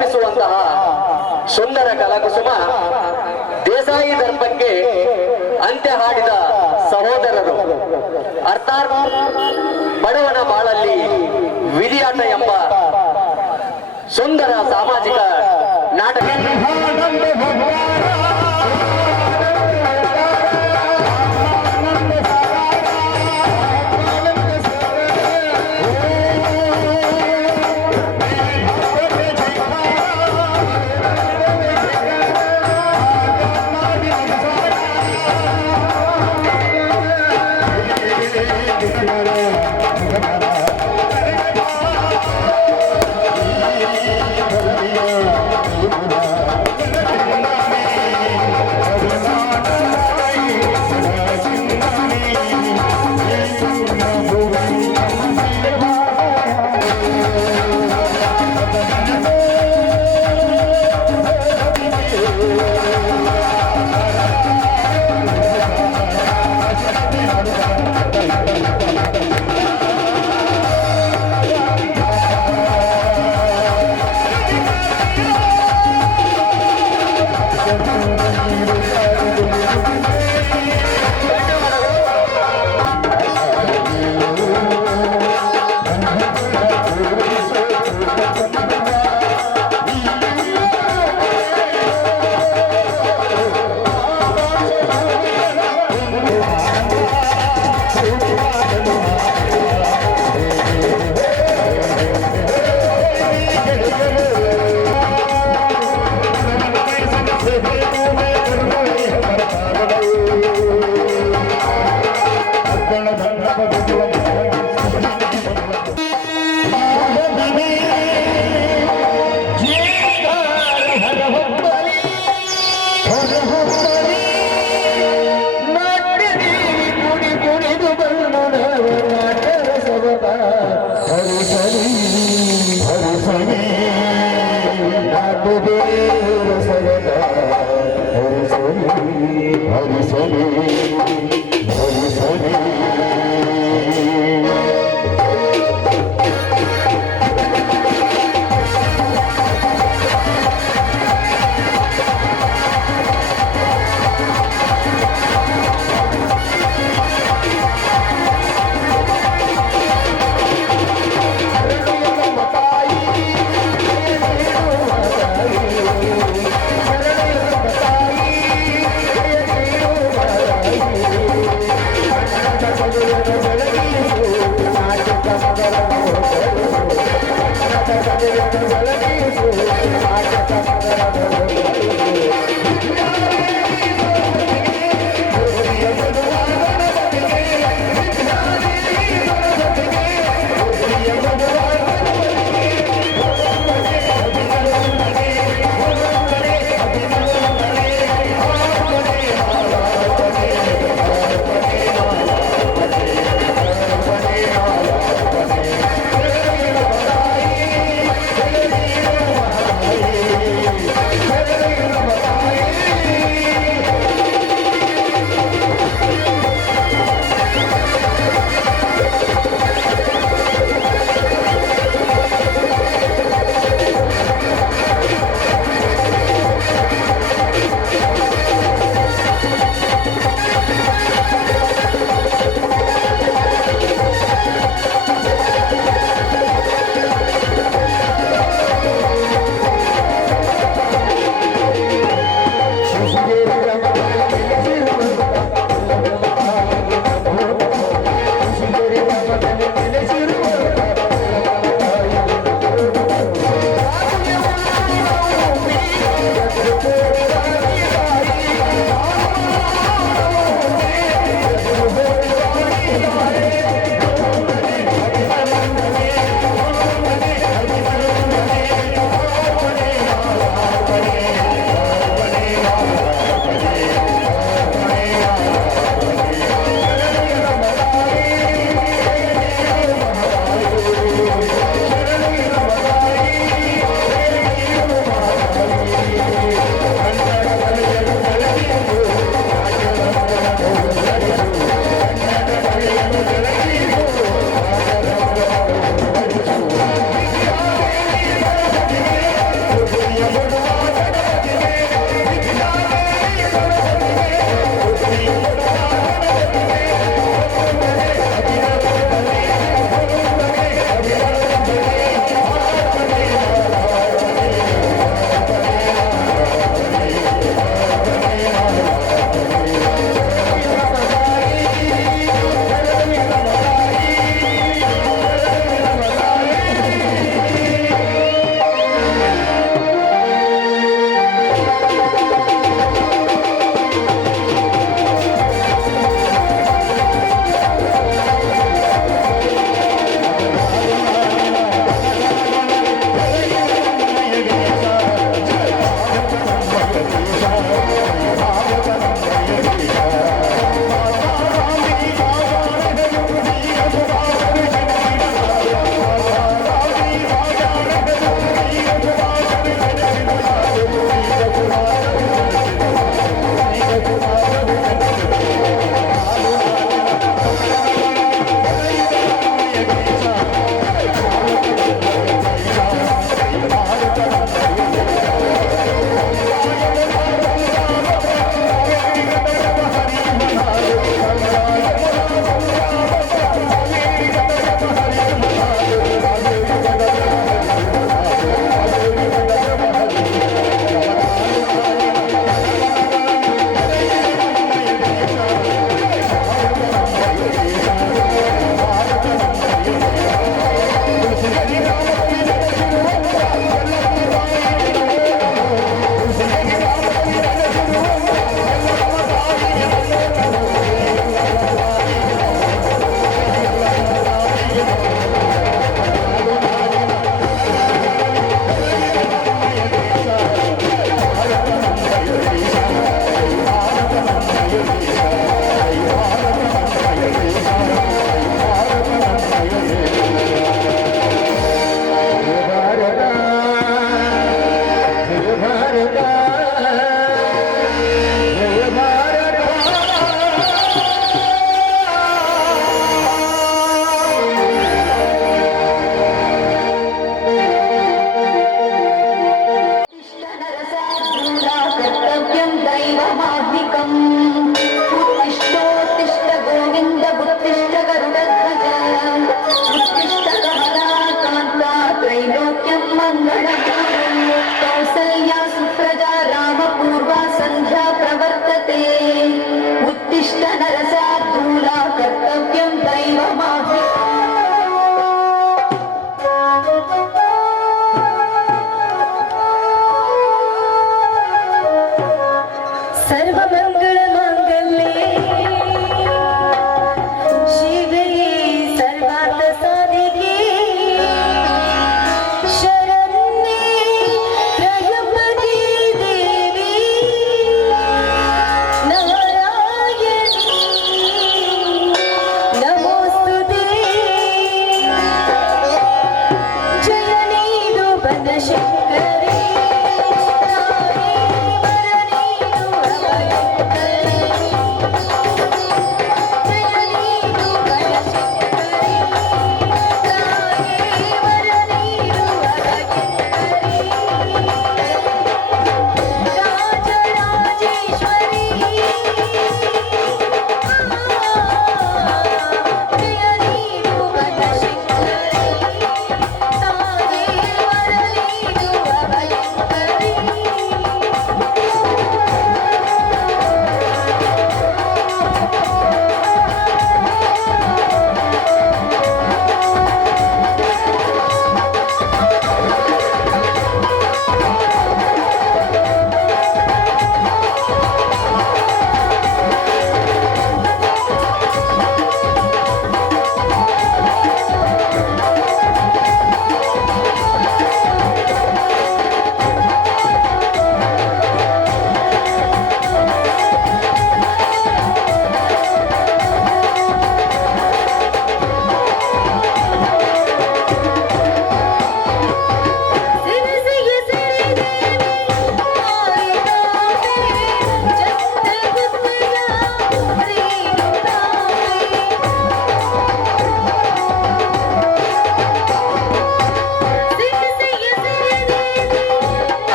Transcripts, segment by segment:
ಕಲ್ಪಿಸುವಂತಹ ಸುಂದರ ಕಲಾಕುಸುಮ ದೇಸಾಯಿ ದರ್ಪಕ್ಕೆ ಅಂತ್ಯ ಹಾಡಿದ ಸಹೋದರರು ಅರ್ಥಾತ್ ಬಡವನ ಬಾಳಲ್ಲಿ ವಿಧಿಯಾಟ ಎಂಬ ಸುಂದರ ಸಾಮಾಜಿಕ ನಾಟಕ.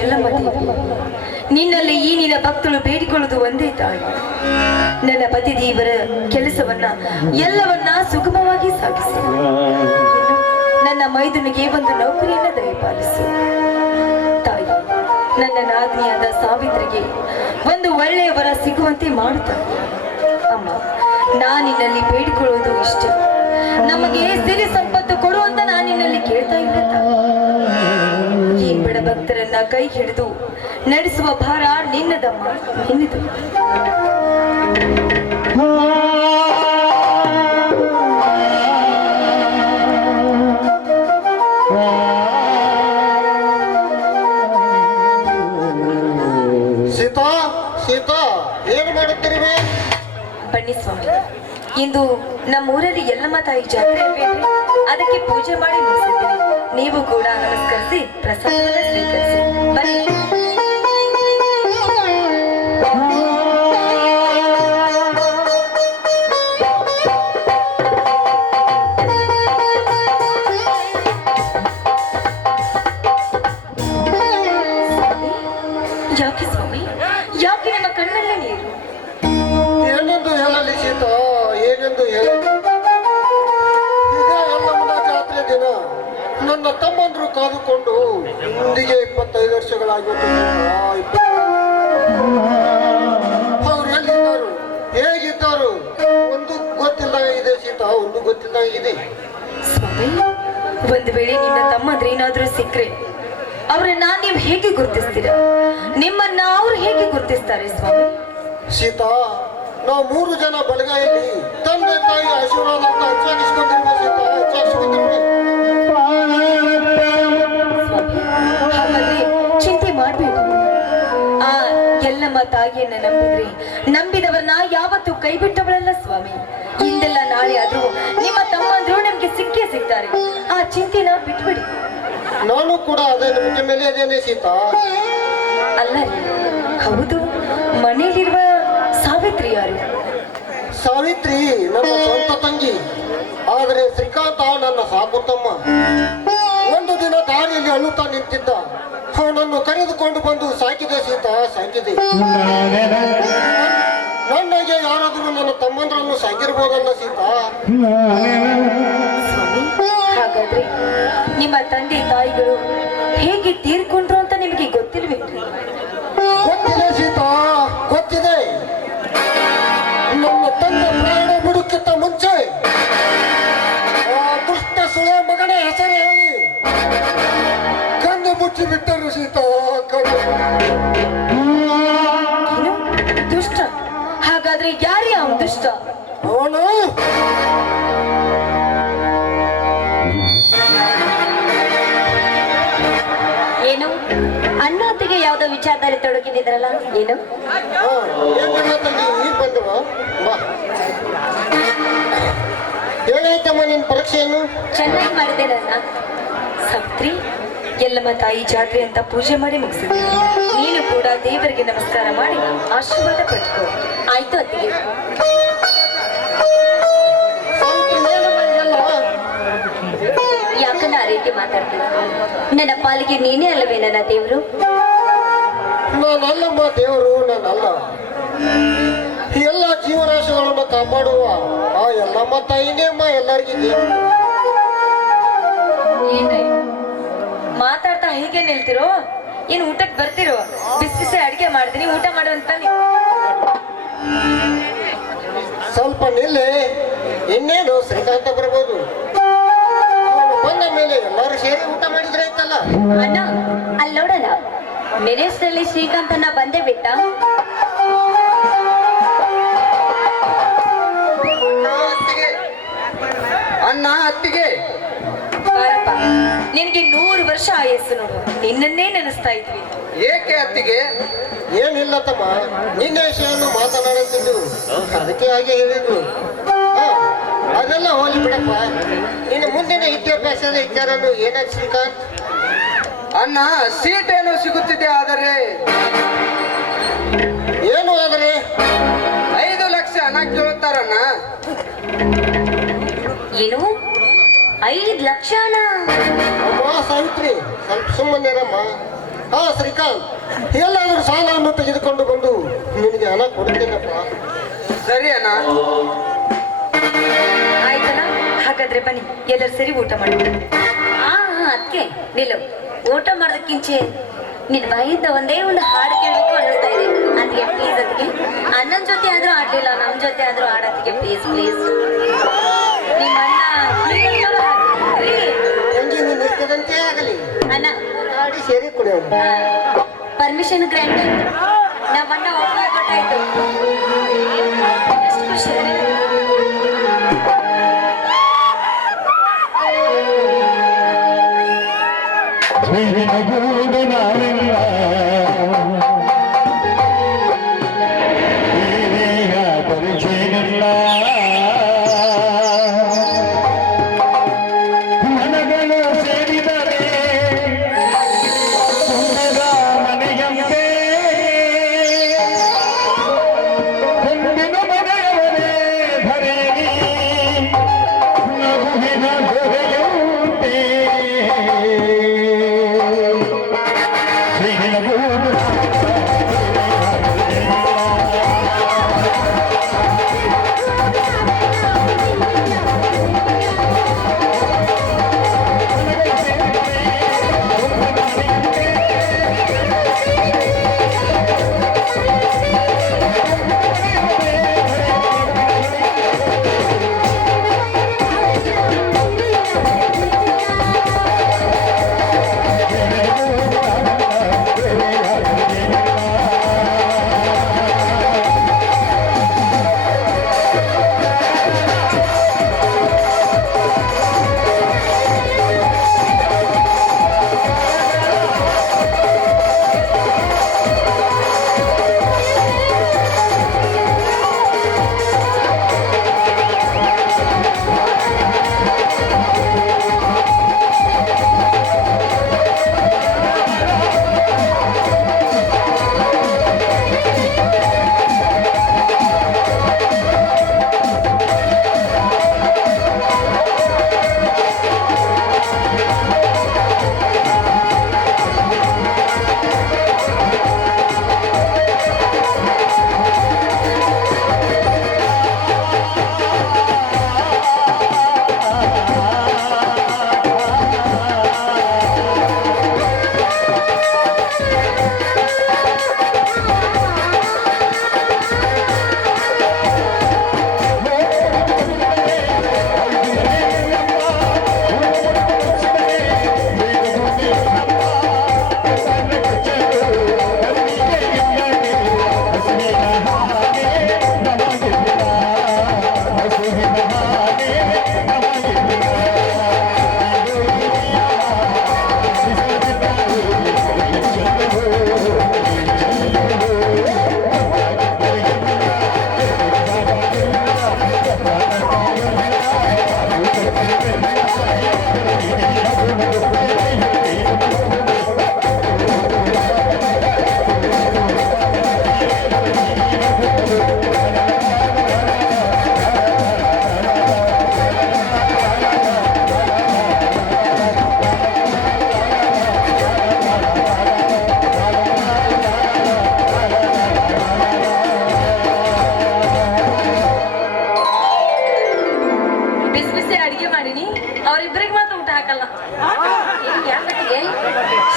ಎಲ್ಲಮ್ಮ ದೇವಿ, ನಿನ್ನಲ್ಲಿ ಈ ನಿನ್ನ ಭಕ್ತಳು ಬೇಡಿಕೊಳ್ಳುವುದು ಒಂದೇ ತಾಯಿ. ನನ್ನ ಪತಿ ದೇವರ ಕೆಲಸವನ್ನ ಎಲ್ಲವನ್ನ ಸುಗಮವಾಗಿ ಸಾಗಿಸು. ನನ್ನ ಮೈದುನಿಗೆ ಒಂದು ನೌಕರಿಯನ್ನ ದಯಪಾಲಿಸು ತಾಯಿ. ನನ್ನ ನಾದಿನಿಯಾದ ಸಾವಿತ್ರಿಗೆ ಒಂದು ಒಳ್ಳೆಯ ವರ ಸಿಗುವಂತೆ ಮಾಡುತ್ತಾನೆ. ಅಮ್ಮ, ನಾನಿನ್ನಲ್ಲಿ ಬೇಡಿಕೊಳ್ಳುವುದು ಇಷ್ಟ. ನಮಗೆ ಸಿರಿ ಸಂಪತ್ತು ಕೊಡುವಂತ ನಾನಿನ್ನಲ್ಲಿ ಕೇಳ್ತಾ ಇಲ್ಲ. ಈ ಬಡ ಭಕ್ತರನ್ನ ಕೈ ಹಿಡಿದು ನಡೆಸುವ ಭಾರ ನಿನ್ನದಮ್ಮ, ನಿನ್ನದು. ಸೀತಾ, ಸೀತಾ, ಏನು ಮಾಡುತ್ತೀರಿ? ಬನ್ನಿ ಸ್ವಾಮಿ, ಇಂದು ನಮ್ಮೂರಲ್ಲಿ ಎಲ್ಲಮ್ಮ ತಾಯಿ ಜಾತ್ರೆ ಅಲ್ವೇನ್ರಿ? ಅದಕ್ಕೆ ಪೂಜೆ ಮಾಡಿ ಮುಗಿಸಿದ್ದೀನಿ. ನೀವು ಕೂಡ ನಮಸ್ಕರಿಸಿ ಪ್ರಸಾದವನ್ನು ಸ್ವೀಕರಿಸಿ. ಬನ್ನಿ. ಯಾಕೆ ಸ್ವಾಮಿ, ಯಾಕೆ ನಮ್ಮ ಕಣ್ಣಲ್ಲೇ ನೀರು? ಏನೆಂದು ಹೇಳಲಿ ಸೀತಾ, ಏನೆಂದು ಹೇಳಲಿ? ಈಗ ಎಲ್ಲಮ್ಮನ ಜಾತ್ರೆ ದಿನ ನನ್ನ ತಮ್ಮಂದ್ರು ಕಾದುಕೊಂಡು ಇಂದಿಗೆ 25 ವರ್ಷಗಳಾಗಿತ್ತು. ಅವ್ರು ಎಲ್ಲಿದ್ದಾರೆ, ಹೇಗಿದ್ದಾರೆ ಒಂದು ಗೊತ್ತಿಲ್ಲ ಇದೆ ಸೀತಾ, ಒಂದು ಗೊತ್ತಿಲ್ಲ ಇದೆ. ಸ್ವಾಮಿ, ಒಂದು ವೇಳೆ ನಿನ್ನ ತಮ್ಮಂದ್ರೆ ಏನಾದ್ರೂ ಸಿಕ್ಕರೆ ಅವ್ರನ್ನ ನೀವು ಹೇಗೆ ಗುರುತಿಸ್ತೀರಾ? ನಿಮ್ಮನ್ನ ಅವ್ರು ಹೇಗೆ ಗುರುತಿಸ್ತಾರೆ ಸ್ವಾಮಿ? ಸೀತಾ, ನಾವು 3 ಜನ ಬಲಗೈಯಲ್ಲಿ ತಂದೆ ತಾಯಿ ಆಶೀರ್ವಾದ ಅಂತ ಹಚ್ಚಾಕಿಸ್ಕೊಂಡಿರ್ಬೇಕು ಸೀತಾ, ಹಚ್ಚಾಕಿಸ್ಕೊಂಡಿರ್ಬೇಕು. ಹಾಗಾದ್ರೆ ಚಿಂತೆ ಮಾಡ್ಬೇಡಿ. ಆ ಎಲ್ಲಮ್ಮ ತಾಯಿಯನ್ನ ನಂಬಿದ್ರೆ ನಂಬಿದವರನ್ನ ಯಾವತ್ತೂ ಕೈ ಬಿಟ್ಟವಳಲ್ಲ ಸ್ವಾಮಿ. ಇಂದೆಲ್ಲ ನಾಳೆ ಆದ್ರೂ ನಿಮ್ಮ ತಮ್ಮಂದ್ರು ನಮ್ಗೆ ಸಿಕ್ಕೇ ಸಿಗ್ತಾರೆ. ಆ ಚಿಂತೆನ ಬಿಟ್ಬಿಡಿ. ನಾನು ಕೂಡ ಅದೇ ನಂಬಿಕೆ ಮೇಲೆ ಅದೇನೆ ಸೀತಾ. ಅಲ್ಲ ರೀ, ಹೌದು, ಮನೆಯಲ್ಲಿರುವ ಸಾವಿತ್ರಿ ಯಾರು? ಸಾವಿತ್ರಿ ನನ್ನ ಸ್ವಂತ ತಂಗಿ, ಆದರೆ ಶ್ರೀಕಾಂತ ನನ್ನ ಸಾಕು ತಮ್ಮ. ಒಂದು ದಿನ ದಾರಿಯಲ್ಲಿ ಅಳುತ್ತಾ ನಿಂತಿದ್ದ. ಅವನನ್ನು ಕರೆದುಕೊಂಡು ಬಂದು ಸಾಕಿದೆ ಸೀತಾ, ಸಾಕಿದೆ. ನನಗೆ ಯಾರಾದರೂ ನನ್ನ ತಮ್ಮಂದ್ರನ್ನು ಸಾಕಿರ್ಬೋದಲ್ಲ ಸೀತಾ. ಸ್ವಾಮಿ, ಹಾಗಾದ್ರೆ ನಿಮ್ಮ ತಂದೆ ತಾಯಿಗಳು ಹೇಗೆ ತೀರ್ಕೊಂಡ್ರು ಅಂತ ನಿಮಗೆ ಗೊತ್ತಿರ್ಬೇಕು. ಗೊತ್ತಿದೆ ಸೀತಾ, ಗೊತ್ತಿದೆ. ನನ್ನ ತಂದೆ ಪ್ರಾಣ ಬಿಡುಕ್ಕಿಂತ ಮುಂಚೆ ಆ ದುಷ್ಟ ಸುಳೆ ಮಗನ ಹೆಸರು ಹೇಳಿ ಕಣ್ಣು ಮುಚ್ಚಿ ಬಿಟ್ಟರು ಸೀತಾ, ಕಣ್ಣು. ಏನು ದುಷ್ಟ? ಹಾಗಾದ್ರೆ ಯಾರೇ ಅವನು ದುಷ್ಟ? ಅವನು ಏನು ಅಣ್ಣೊತ್ತಿಗೆ ಯಾವ್ದೋ ವಿಚಾರದಲ್ಲಿ ತೊಡಗಿದ್ರಲ್ಲ, ಏನು? ಏನಿಲ್ಲ ತಂಗಿ, ಈಗ ಬಂದವ ಬಾ. ಹೇಗಾಯ್ತಮ್ಮ ನಿನ್ನ ಪರೀಕ್ಷೆಯನ್ನು? ಚೆನ್ನಾಗಿ ಮಾಡಿದೆ ನನ್ನ ಸಾವಿತ್ರಿ. ಎಲ್ಲಮ್ಮ ತಾಯಿ ಜಾತ್ರೆ ಅಂತ ಪೂಜೆ ಮಾಡಿ ಮುಗಿಸಿದೆ. ನೀನು ಕೂಡ ದೇವರಿಗೆ ನಮಸ್ಕಾರ ಮಾಡಿ ಆಶೀರ್ವಾದ ಪಡ್ಕೋ. ಆಯ್ತು ಅತ್ತಿಗೆ. ಯಾಕನ್ನ ಆ ರೀತಿ ಮಾತಾಡ್ತೀನಿ? ನನ್ನ ಪಾಲಿಗೆ ನೀನೇ ಅಲ್ಲವೇ ನನ್ನ ದೇವರು? ನಾನಲ್ಲಮ್ಮ ದೇವರು, ನಾನಲ್ಲ. ಎಲ್ಲ ಜೀವರಾಶಿಗಳನ್ನು ಕಾಪಾಡುವ ಆ ಎಲ್ಲಮ್ಮ ತಾಯಿನೇ ಅಮ್ಮ ಎಲ್ಲರಿಗೂ ದೇವರು. ಏನ್ರಿ ಮಾತಾಡ್ತಾ ಹೀಗೆ ನಿಲ್ತಿರೋ? ಏನ್ ಊಟಕ್ಕೆ ಬರ್ತಿರೋ? ಬಿಸಿ ಬಿಸಿ ಅಡಿಗೆ ಮಾಡಿದೀನಿ, ಊಟ ಮಾಡುವಂತ. ಸ್ವಲ್ಪ ನಿಲ್ಲಿ, ಇನ್ನೇನು ಶ್ರೀಕಾಂತ ಬರ್ಬೋದು. ಬಂದ ಮೇಲೆ ಎಲ್ಲರೂ ಸೇರಿ ಊಟ ಮಾಡಿದ್ರೆ ಆಯ್ತಲ್ಲ. ಅಣ್ಣ, ಅಲ್ಲಿ ನೋಡಲ್ಲ, ನೆನೆಸ್ನಲ್ಲಿ ಶ್ರೀಕಾಂತನ ಬಂದೇ ಬಿಟ್ಟ. ಅಣ್ಣ, ಅತ್ತಿಗೆ, ಬಾರಪ್ಪ, ನಿನಗೆ 100 ವರ್ಷ ಆಯಸ್ಸು ನೋಡು. ನಿನ್ನನ್ನೇ ನೆನೆಸ್ತಾ ಇದ್ವಿ. ಏಕೆ ಅತ್ತಿಗೆ? ಏನಿಲ್ಲ ತಮ್ಮ, ನಿನ್ನ ವಿಷಯವನ್ನು ಮಾತನಾಡುತ್ತಿದ್ದು ಅದಕ್ಕೆ ಹಾಗೆ ಹೇಳಿದ್ದು. ಅದೆಲ್ಲ ಹೋಗಿ ಬಿಡಪ್ಪ. ನಿನ್ನ ಮುಂದಿನ ವಿದ್ಯಾಭ್ಯಾಸದ ವಿಚಾರನು ಏನಾಯ್ತು ಶ್ರೀಕಾಂತ್? ಅಣ್ಣ, ಸೀಟ್ ಏನೋ ಸಿಗುತ್ತಿದೆ, ಆದರೆ ಏನು ಆದರೆ 5 ಲಕ್ಷ ಹಣ ಕೇಳುತ್ತಾರಣ್ಣ. ಏನು 5 ಲಕ್ಷ ಹಣ? ಅಮ್ಮ ಸಾವಿತ್ರಿ, ಸ್ವಲ್ಪ ಸುಮ್ಮನಿರಮ್ಮ. ಹಾ ಶ್ರೀಕಾಂತ್, ಎಲ್ಲಾದ್ರೂ ಸಾಲವನ್ನು ತೆಗೆದುಕೊಂಡು ಬಂದು ನಿನಗೆ ಹಣ ಕೊಡ್ತೇನಪ್ಪ. ಸರಿ ಅಣ್ಣ. ಆಯ್ತಲ್ಲ, ಹಾಗಾದ್ರೆ ಬನ್ನಿ ಎಲ್ಲರೂ ಸರಿ ಊಟ ಮಾಡಿ. ಅದಕ್ಕೆ ನಿಲ್ಲು. ಊಟ ಮಾಡೋದಕ್ಕಿಂಚೆ ನಿನ್ ಬಾಯಿಂದ ಒಂದೇ ಒಂದು ಹಾಡು ಕೇಳಬೇಕು ಅನ್ನಿಸ್ತಾ ಇದೆ. ಅದಕ್ಕೆ ಪ್ಲೀಸ್, ಅದಕ್ಕೆ ಅಣ್ಣನ ಜೊತೆ ಆದ್ರೂ ಆಡ್ಲಿಲ್ಲ, ನಮ್ ಜೊತೆ ಆದ್ರೂ ಆಡೋದಕ್ಕೆ ಪ್ಲೀಸ್ ಪ್ಲೀಸ್. ನಿಮ್ಮ ತಂಗಿ ನೀನು ಇಷ್ಟದಂತೆ ಆಗಲಿ, ಅಣ್ಣ ಆಡಿ ಸೇರಿ ಕುಡಿಯೋದು. Permission grant. ನಮ್ಮಣ್ಣ ಒಪ್ಪಿಗೆ ಕೊಟ್ಟಾಯ್ತು. ಎಷ್ಟು ಖುಷಿ. ಮನಗಳು ಸೇರಿದರೆ ಸುಂದರ ಮನೆಯಂತೆ ಹೊಂದಿನ ಮನೆಯವರೇ ಧರೆಯಲಿ ನಗುವಿನ ದೊರೆಯುಂಟೆ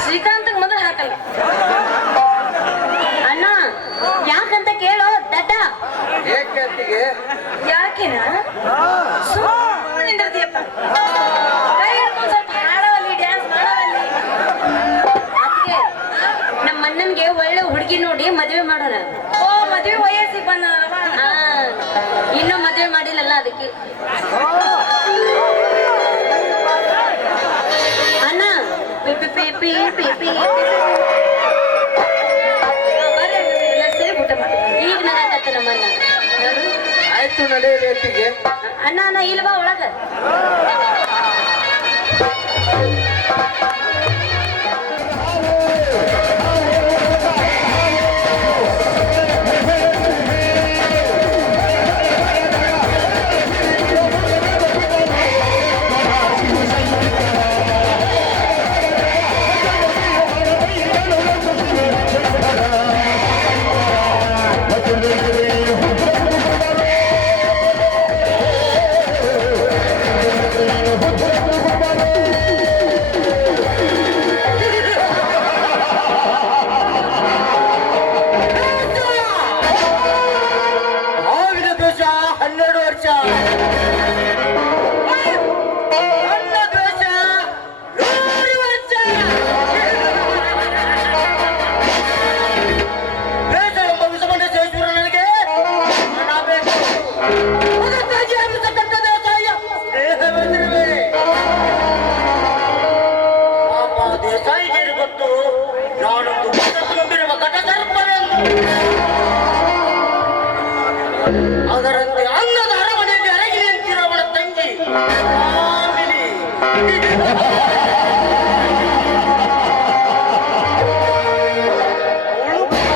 ಶ್ರೀಕಾಂತ್ ಮೊದಲು ಹಾಕಲ್ಲ. ಅಣ್ಣ ಯಾಕಂತ ಕೇಳೋ ದಡ್ಡ. ಏಕತ್ತಿಗೆ ಯಾಕೆನಾ ಸುಮ್ಮನಿಂದಿರ್ತೀಯಪ್ಪ. ಕೈ ಹಿಡ್ಕೊಂಡು ಸ್ವಲ್ಪ ಹಾಡವಲ್ಲಿ, ಡ್ಯಾನ್ಸ್ ಮಾಡವಲ್ಲಿ. ಅದಕ್ಕೆ ನಮ್ಮ ಅಣ್ಣನ್ಗೆ ಒಳ್ಳೆ ಹುಡುಗಿ ನೋಡಿ ಮದುವೆ ಮಾಡೋಣ. ಓ, ಮದುವೆ ವಯಸ್ಸಿಗೆ ಬಂದವ. ಇನ್ನೂ ಮದುವೆ ಮಾಡಿಲ್ಲಲ್ಲ ಅದಕ್ಕೆ. ಅಣ್ಣ ಪಿಪಿ ಪಿಪಿ ಪಿಪಿ ಸರಿ ಊಟ ಮಾಡಿ. ಈಗ ನಗಾಕತ್ತ ನಮ್ಮ ಅಣ್ಣ ನೋಡು. ಆಯ್ತು ನಡೆಯಬೇಕಿಗೆ. ಅಣ್ಣ ಅಣ್ಣ ಇಲ್ವಾ ಒಳಗ. Hello.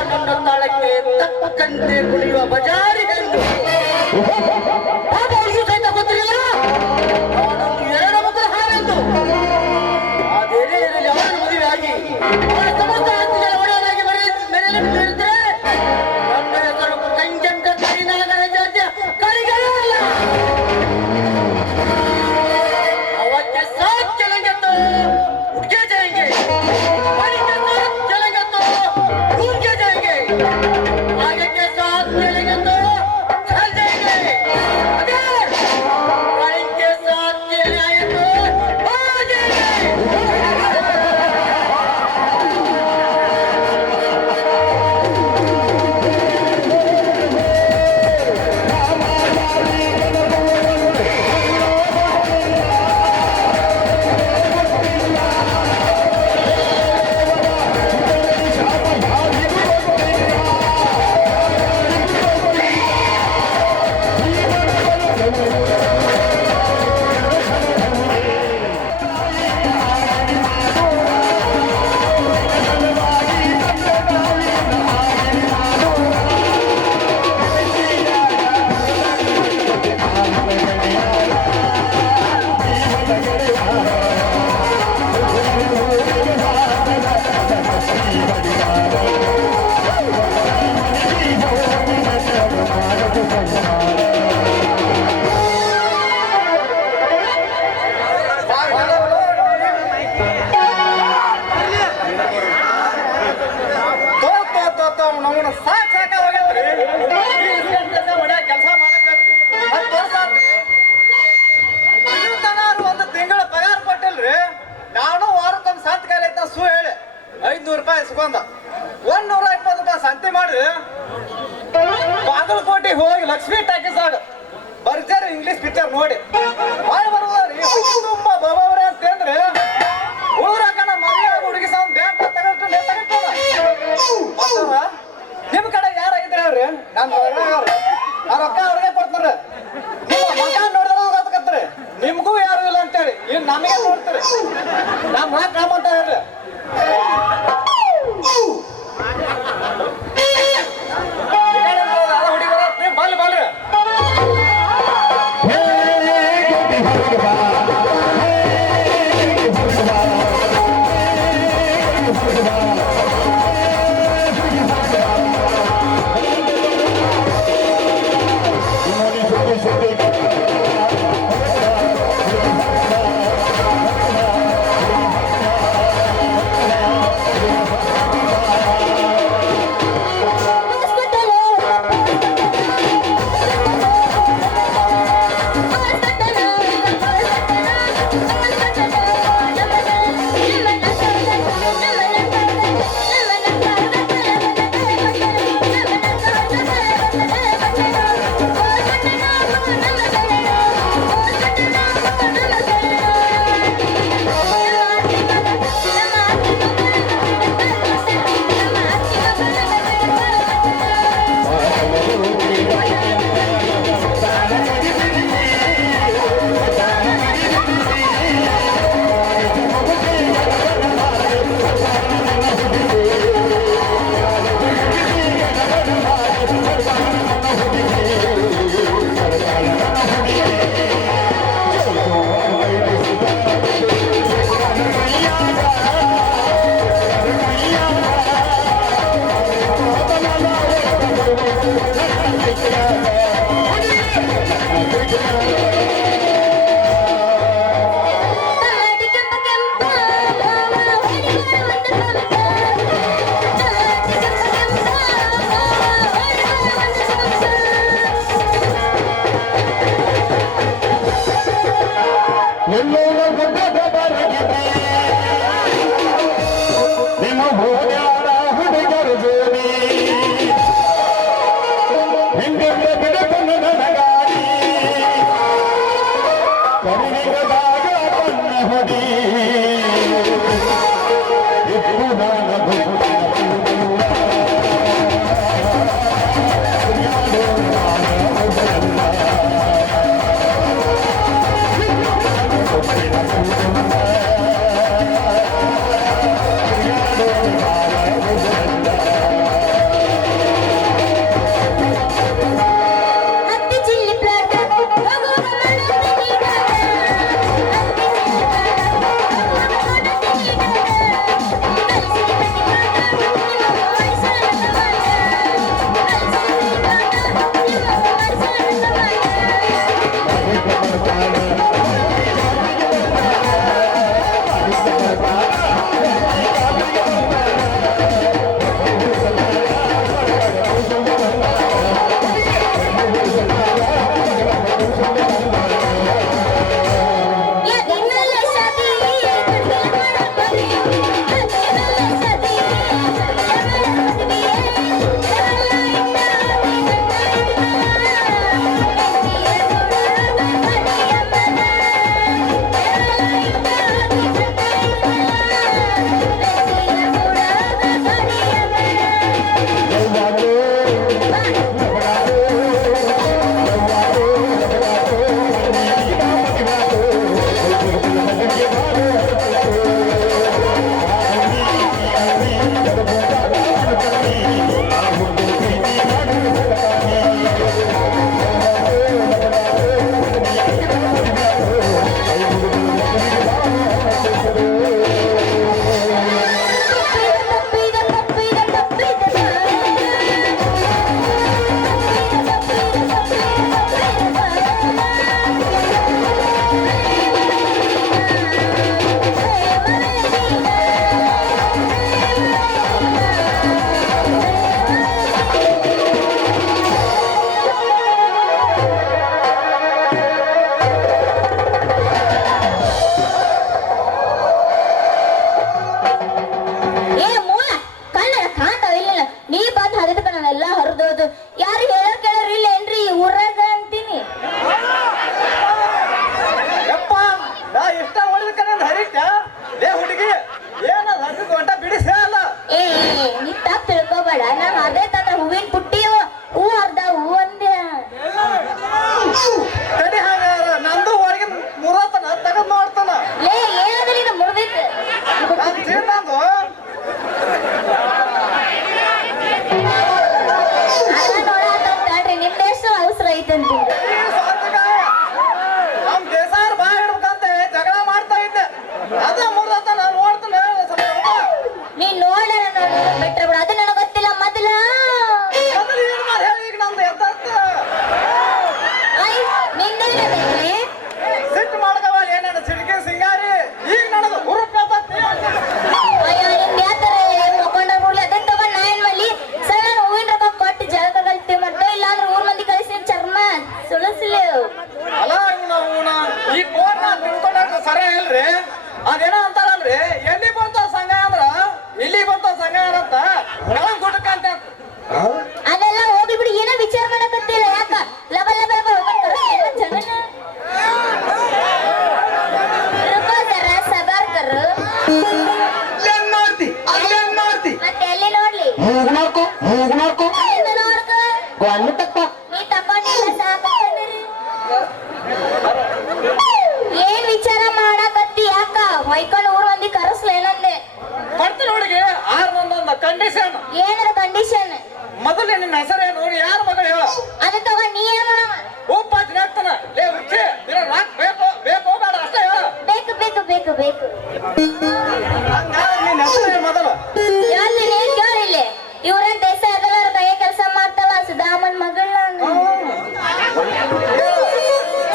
ನನ್ನ ತಾಳಕ್ಕೆ ತಕ್ಕಂತೆ ಕುಡಿಯುವ ಬಜಾರಿ ಗಂಡು ಪಾಪ ಅವ್ರಿಗೂ ಸಹಿತ ಗೊತ್ತಿರಲಿಲ್ಲ ಅವನೊಂದು ಎರಡು ಮಕ್ಕಳ ಹಾವೆಂದು ಆ ಧೈರ್ಯದಲ್ಲಿ ಅವರನ್ನು ಮದುವೆ ಆಗಿ ಅವರ ಸಮಸ್ತ ಆಸ್ತಿಗಳ ಒಡೆಯನಾಗಿ ಮೆರೆಯಲಿದ್ದರೆ ನನ್ನ ಹೆಸರು ಕಂಜಂಕ ಕರಿನಾಗರ ಜಾತಿಯ ಕರಿಗಳೇ ಅಲ್ಲ. ಅವಕ್ಕೆ ಸಾಥ್ ಚಲೆಂगे तो उठ के जाएंगे, पानी के साथ चलेंगे तो डूब के जाएंगे, आगे के साथ चलेंगे तो चल जाएंगे, अगर टाइम के साथ चले आए तो आ जाएंगे. ನಮ್ಮನ್ನ ಸಾಕ ಹೋಗೈತ್ರಿ ಕೆಲಸ ಮಾಡಕತ್ರಿ ಹತ್ತು ವರ್ಷ ಆತ್ರಿ ನೀವು ತನಾರು ಒಂದು ತಿಂಗಳ ಪಗಾರ ಕೊಟ್ಟಿಲ್ರಿ. ನಾನು ವಾರಕ್ಕೊಮ್ಮೆ ಸಂತ ಕಾಲ ಐತ ಸೂ ಹೇಳಿ 500 ರೂಪಾಯಿ ಇಸ್ಕೊಂಡ 120 ರೂಪಾಯಿ ಸಂತೆ ಮಾಡ್ರಿ ಬಾಗಲಕೋಟೆ ಹೋಗಿ ಲಕ್ಷ್ಮೀ ಟಾಕೀಸಾಗ ಬರ್ಜಾರ ಇಂಗ್ಲಿಷ್ ಪಿಕ್ಚರ್ ನೋಡಿ ಮಾಡಿ ಬರುದ್ರಿ ತುಂಬಾ ಬಬವ್ರೆ ಅಂತಂದ್ರೆ ಊರಾಕನ ಮದುವೆ ಹುಡುಗಿ ಸಾಂಗ್ ಬ್ಯಾಂಕ್ ನಿಮ್ ಕಡೆ ಯಾರಾಗಿದ್ರೆ ಅವ್ರಿ ನಾನು ರೊಕ್ಕ ಅವ್ರಿಗೆ ಕೊಡ್ತಾರೆ. ನಿಮ್ಮ ಮಗ ನೋಡಿದ್ರೆ ಗೊತ್ತಾಗತ್ರಿ ನಿಮ್ಗೂ ಯಾರು ಇಲ್ಲ ಅಂತೇಳಿ ಇನ್ ನಮಗೆ ನೋಡ್ತೀರಿ ನಮ್ಮ ಮಾತು ಅಂತ ಹೇಳ್ರಿ. ಹುಡುಗಿ ಬಲ್ ಬಲ್ರಿ ನೀನ್ ನೋಡ ಬಿಟ್ರೆ ಬಿಡು ಅದು ನನಗೆ ಗೊತ್ತಿಲ್ಲ ಮೊದಲ ನಿನ್ನೆ ಸಿಟ್ಟು ಮಾಡ್ದವ ಏನೇನು ಸಿಡಿಕೆ ಸಿಂಗಾರಿ ಈಗ ನನಗೆ ಹುರುಪ್ ಅಯ್ಯೋ ನಿಮ್ಗೆ ಯಾತರ ಮಕ್ಕೊಂಡ ಬಿಡ್ಲಿ ಅದನ್ನ ತಗೊಂಡ್ ನಾ ಏನ್ ಮಾಡ್ಲಿ ಸರ್ ನಾನು ಹೂವಿನ ರೊಕ್ಕ ಕೊಟ್ಟು ಜಳಕ ಕಲ್ತಿ ಮಟ್ಟ ಇಲ್ಲ ಅಂದ್ರೆ ಊರ್ ಮಂದಿ ಕಳಿಸಿ ಚರ್ಮ ಸುಳಿಸ್ಲಿ ಅಲ್ಲ ಇವನ ಈ ಫೋನ್ ತಿಳ್ಕೊಂಡ್ರೆ ಸರ ಇಲ್ರಿ ಅದೇನೋ ಅಂತಾರಲ್ರಿ ಎಲ್ಲಿ ಬರ್ತಾವ ಸಂಘ ಅಂದ್ರ ಇಲ್ಲಿ ಬರ್ತಾವ ಸಂಘ ಅಂತ ಒಳಗ್ ಗುಡ್ಕಂತ ಅದೆಲ್ಲ ಹೋಗಿ ಬಿಡಿ ಏನೋ ವಿಚಾರ ಮಾಡಕತ್ತಿಲ್ಲ ಯಾಕ ಲಬ ಲಬ ಲಬ ಹೋಗ್ತಾರ ಜಗನ ರುಕೋ ಜರಾ ಸಬರ್ ಕರು ನೋಡ್ತಿ ಅಲ್ಲೇನ್ ನೋಡ್ತಿ ಮತ್ತೆ ಎಲ್ಲಿ ನೋಡ್ಲಿ ಮೂಗು ನೋಡ್ಕೊ ಎಲ್ಲಿ ನೋಡ್ಕ ಗೊಂಡು ತಕ್ಕ ನೀ ತಕೊಂಡಿಲ್ಲ ಸಾಕಂದ್ರಿ ಏನ್ ವಿಚಾರ ಮಾಡಕತ್ತಿ ಯಾಕ ಹೊಯ್ಕೊಂಡು ಊರ್ ಮಂದಿ ಕರೆಸ್ಲೇನಂದೆ ಬರ್ತ ನೋಡಿಗೆ ಆರ್ ಒಂದೊಂದು ಕಂಡೀಷನ್ ಏನಾರ ಕಂಡೀಷನ್ ಮೊದಲೇ ನಿನ್ನ ಹೆಸರೇನು ಯಾರ ಮಗಳು ಹೇಳ ಅದ ತಗೊಂಡ್ ನೀ ಏನ್ ಮಾಡವ ಉಪ್ಪ ತಿನ್ನಾಗ್ತಾನ ಲೇ ಉಚ್ಚಿ ರಾಕ್ ಬೇಕು ಬೇಕು ಬೇಡ ಅಷ್ಟೇ ಹೇಳ ಬೇಕು ಬೇಕು ಬೇಕು ಬೇಕು ನಿನ್ನ ಹೆಸರೇನು ಮೊದಲು ಎಲ್ಲಿ ನೀನ್ ಕೇಳಿಲ್ಲ ಇವ್ರ ದೇಶ ಅದೆಲ್ಲ ಕೈ ಕೆಲಸ ಮಾಡ್ತಾಳ ಸುಧಾಮನ್ ಮಗಳ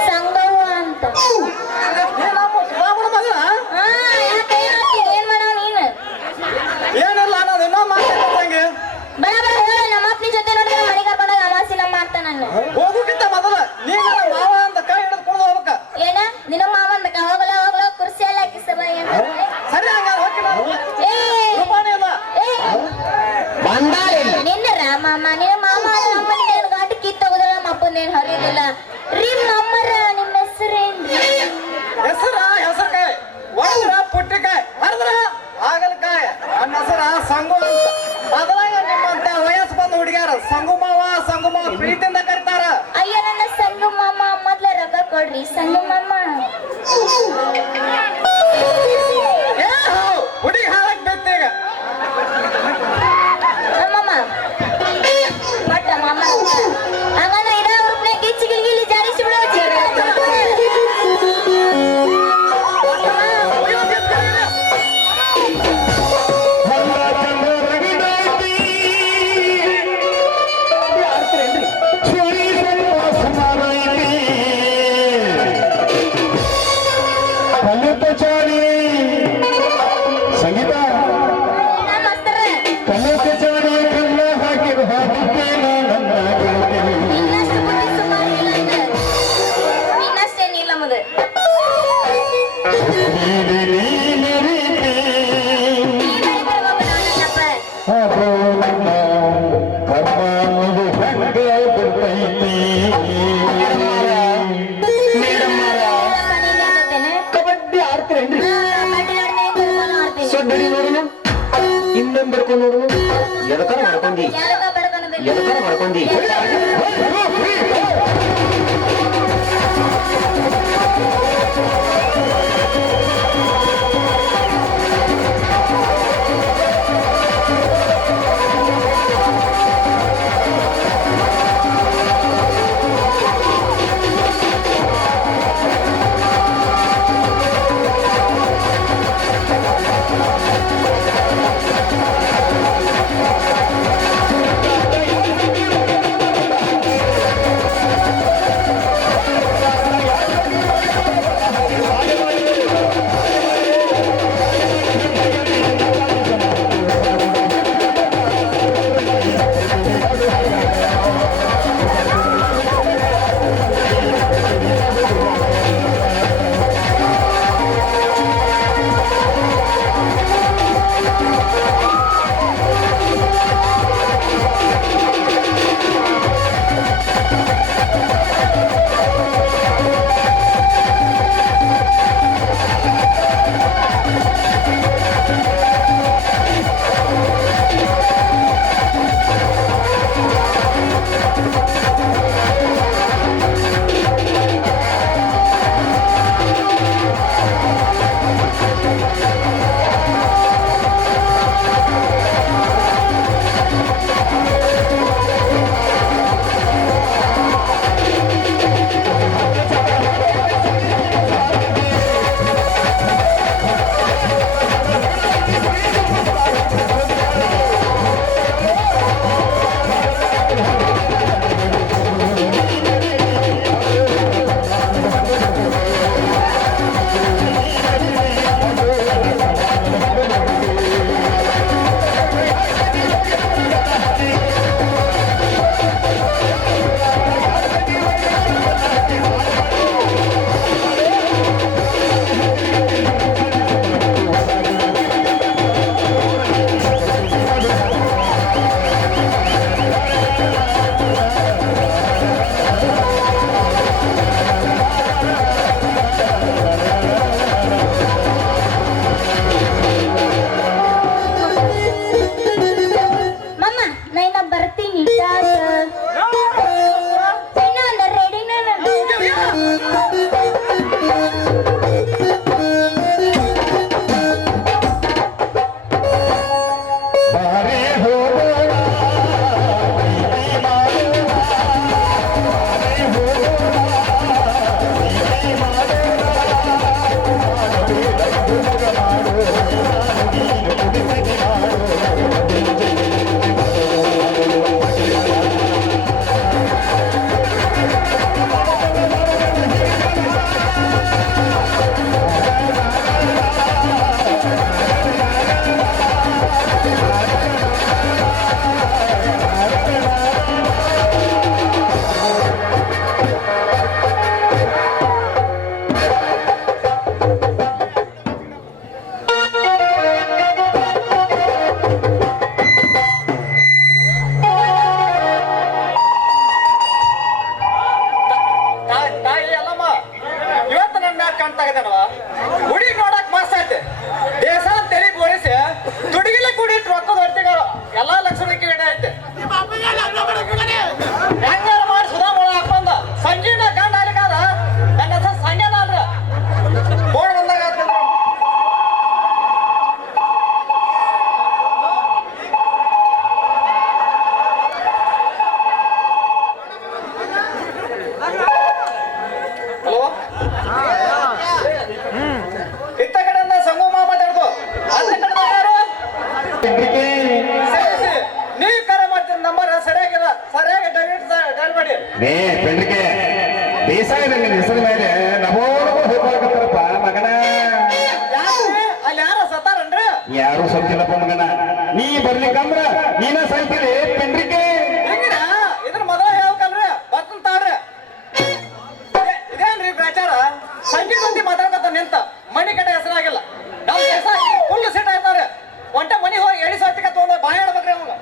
ಸಂಗವ್ವ ಅಂತ ಹಾ ಯಾಕೆ ಏನ್ ಮಾಡವ ನೀನು ಏನಿಲ್ಲ ಅನ್ನೋದು ಇನ್ನೂ ಮಾತಾಡ್ತಂಗೆ ಬಡ ಬಡ ಹೇಳ ನಮ್ಮ ಅಪ್ಪನ ಜೊತೆ ನೋಡಿದ್ರೆ ಮನೆ ಕರ್ಕೊಂಡಾಗ ಅಮಾಸಿ ನಮ್ಮ ಮಾಡ್ತಾನ ಹೋಗುಕ್ಕಿಂತ ಮೊದಲ ನೀನು ನನ್ನ ಮಾವ ಅಂತ ಕೈ ಹಿಡಿದು ಕುಡ್ದು ಹೋಗ್ಬೇಕ ಏನ ನಿನ್ನ ಮಾವನ್ ಬೇಕ ಹೋಗಲ ಹೋಗಲ ಕುರ್ಸಿ ಎಲ್ಲ ಕಿಸ ಬೈ ಅಂತ ಸರಿ ಹಂಗಾರ ಹೋಗಿ ಏ ರೂಪಾಯಿ ಇಲ್ಲ ಏ ನಿನ್ನರ ಮಾಮ ನಿನ್ನ ಮಾಮ ನಮ್ಮನೆ ಗಾಡಿ ಕಿತ್ತೋಗುದಿಲ್ಲ ನಮ್ಮ ಅಪ್ಪನೇನ್ ಹರಿದಿಲ್ಲ ರೀ ನಮ್ಮರ ನಿಮ್ಮ ಹೆಸರೇನ್ರಿ ಹೆಸರುಕಾಯಿ ಒಳದ್ರ ಪುಟ್ಟಿಕಾಯಿ ಹರಿದ್ರ ಹಾಗಲಕಾಯಿ ನನ್ನ ಹೆಸರ ಸಂಗು ಅಂತ ಅದ್ರಾಗ ನಿಮ್ಮಂತ ವಯಸ್ಸು ಬಂದ ಹುಡುಗ್ಯಾರ ಸಂಗು ಮಾವ ಪ್ರೀತಿಯಿಂದ ಕರಿತಾರ ಅಯ್ಯ ನನ್ನ ಸಂಗು ಮಾಮ ಮೊದ್ಲ ರೊಕ್ಕ ಕೊಡ್ರಿ ಸಂಗು ಮಾಮ ಹುಡುಗಿ ಹಾಳಾಗಿ ಬೇಕೀಗ ನಮ್ಮಮ್ಮ ಬಟ್ಟ ಮಾಮ ಹಂಗಂದ್ರ ಇರೋ ರೂಪಾಯಿ ಗಿಚ್ಚಿ ಗಿಲಿ ಜಾರಿಸಿ ಬಿಡೋ ಸಂಗೀತ ಮಾಸ್ತರ ಕನ್ನಡ ಚಾಡಿ ಕಲ್ಲ ಹಾಕಿದ ಹಾಕಿದ್ದೇನೆ ನನ್ನ ಗೆಳತಿ. ಇನ್ನಷ್ಟು ಬುದ್ಧಿ ಸುಮಾರು ಇಲ್ಲ ಅಂದ. ಇನ್ನಷ್ಟೇನಿಲ್ಲ ಮುದು ನೀನೆ ನೀನೆ ರೀತಿ ಅದು ನನ್ನ ಕರ್ಮ ಇದು ಹೆಂಗೆ ಬಿಡ್ತೈತಿ. ಕಬಡ್ಡಿ ಆಡ್ತೀರೇನ್ರಿ? ಸೊಡ್ಡಡಿ ನೋಡೋಣ ಇನ್ನೊಂದು ಬರ್ಕೊಂಡು ನೋಡೋಣ ಎದಕಾರ ಮಾಡ್ಕೊಂಡಿ ಎದಕಾರ ಮಾಡ್ಕೊಂಡಿ ಪೆಂಡ್ರಿಕೆ ಸರಿ ನೀ ಕರೆ ಮಾಡ್ತೀನಿ ನಂಬರ್ ಸರಿಯಾಗಿಲ್ಲ ಸರಿಯಾಗಿ ಡೈಲ್ ಮಾಡಿ ನೇ ಪೆಂಡ್ರಿಕೆ ಬೇಸಾಯದಲ್ಲಿ ಹೆಸರು ಮೇಲೆ ನಮೋರು ಹೋಗ್ಬೇಕಂತಾರಪ್ಪ ಮಗನ. ಯಾಕ್ರಿ ಅಲ್ಲಿ ಯಾರ ಸತ್ತಾರನ್ರಿ ಯಾರು ಸತ್ತಿಲ್ಲಪ್ಪ ಮಗನ. ನೀ ಬರ್ಲಿಕ್ಕಂದ್ರ ನೀನ ಸಾಯ್ತೀರಿ ಪೆಂಡ್ರಿಕೆ. ಹೆಂಗಿರ ಇದ್ರ ಮೊದಲ ಹೇಳ್ಕಲ್ರಿ ಬರ್ತನ್ ತಾಡ್ರಿ ಇದೇನ್ರಿ ಪ್ರಚಾರ ಸಂಜೆ ಮಂದಿ ಮಾತಾಡ್ಕೊತ ನಿಂತ ಮನಿ ಕಡೆ ಹೆಸರಾಗಿಲ್ಲ ನಮ್ ದೇಶ ಫುಲ್ ಸೀಟ್ ಆಯ್ತಾರೆ ಒಂಟ ಮನಿ ಹೋಗಿ ಎಳಿ ಸಾತಿಕ ತಗೊಂಡ ಬಾಯ್ ಆಡ್ಬೇಕ್ರಿ ಅವಾಗ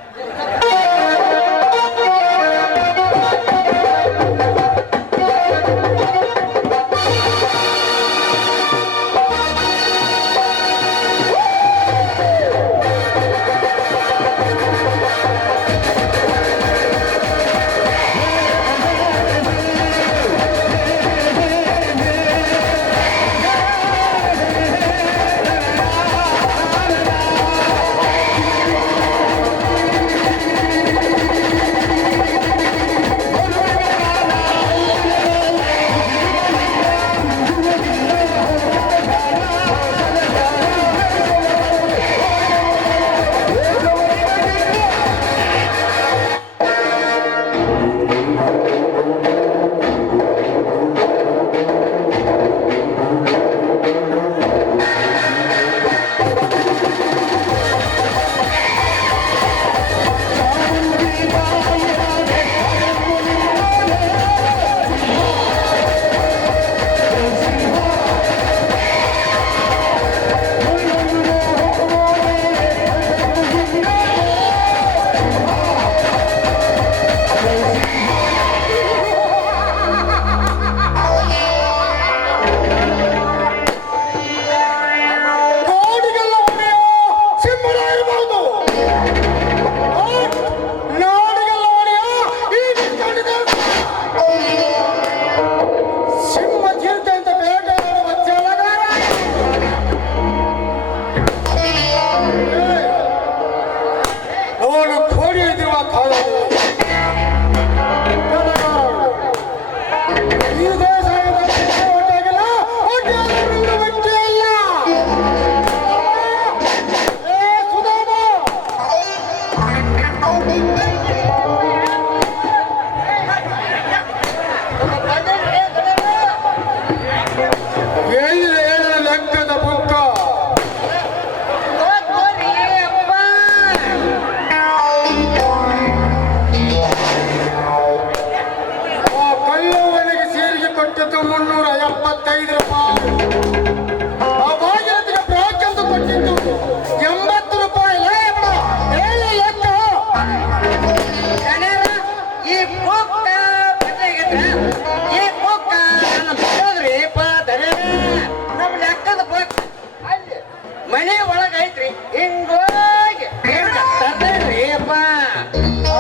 ಮನೆ ಒಳಗೈತ್ರಿ ಹಿಂಗೋಗಿ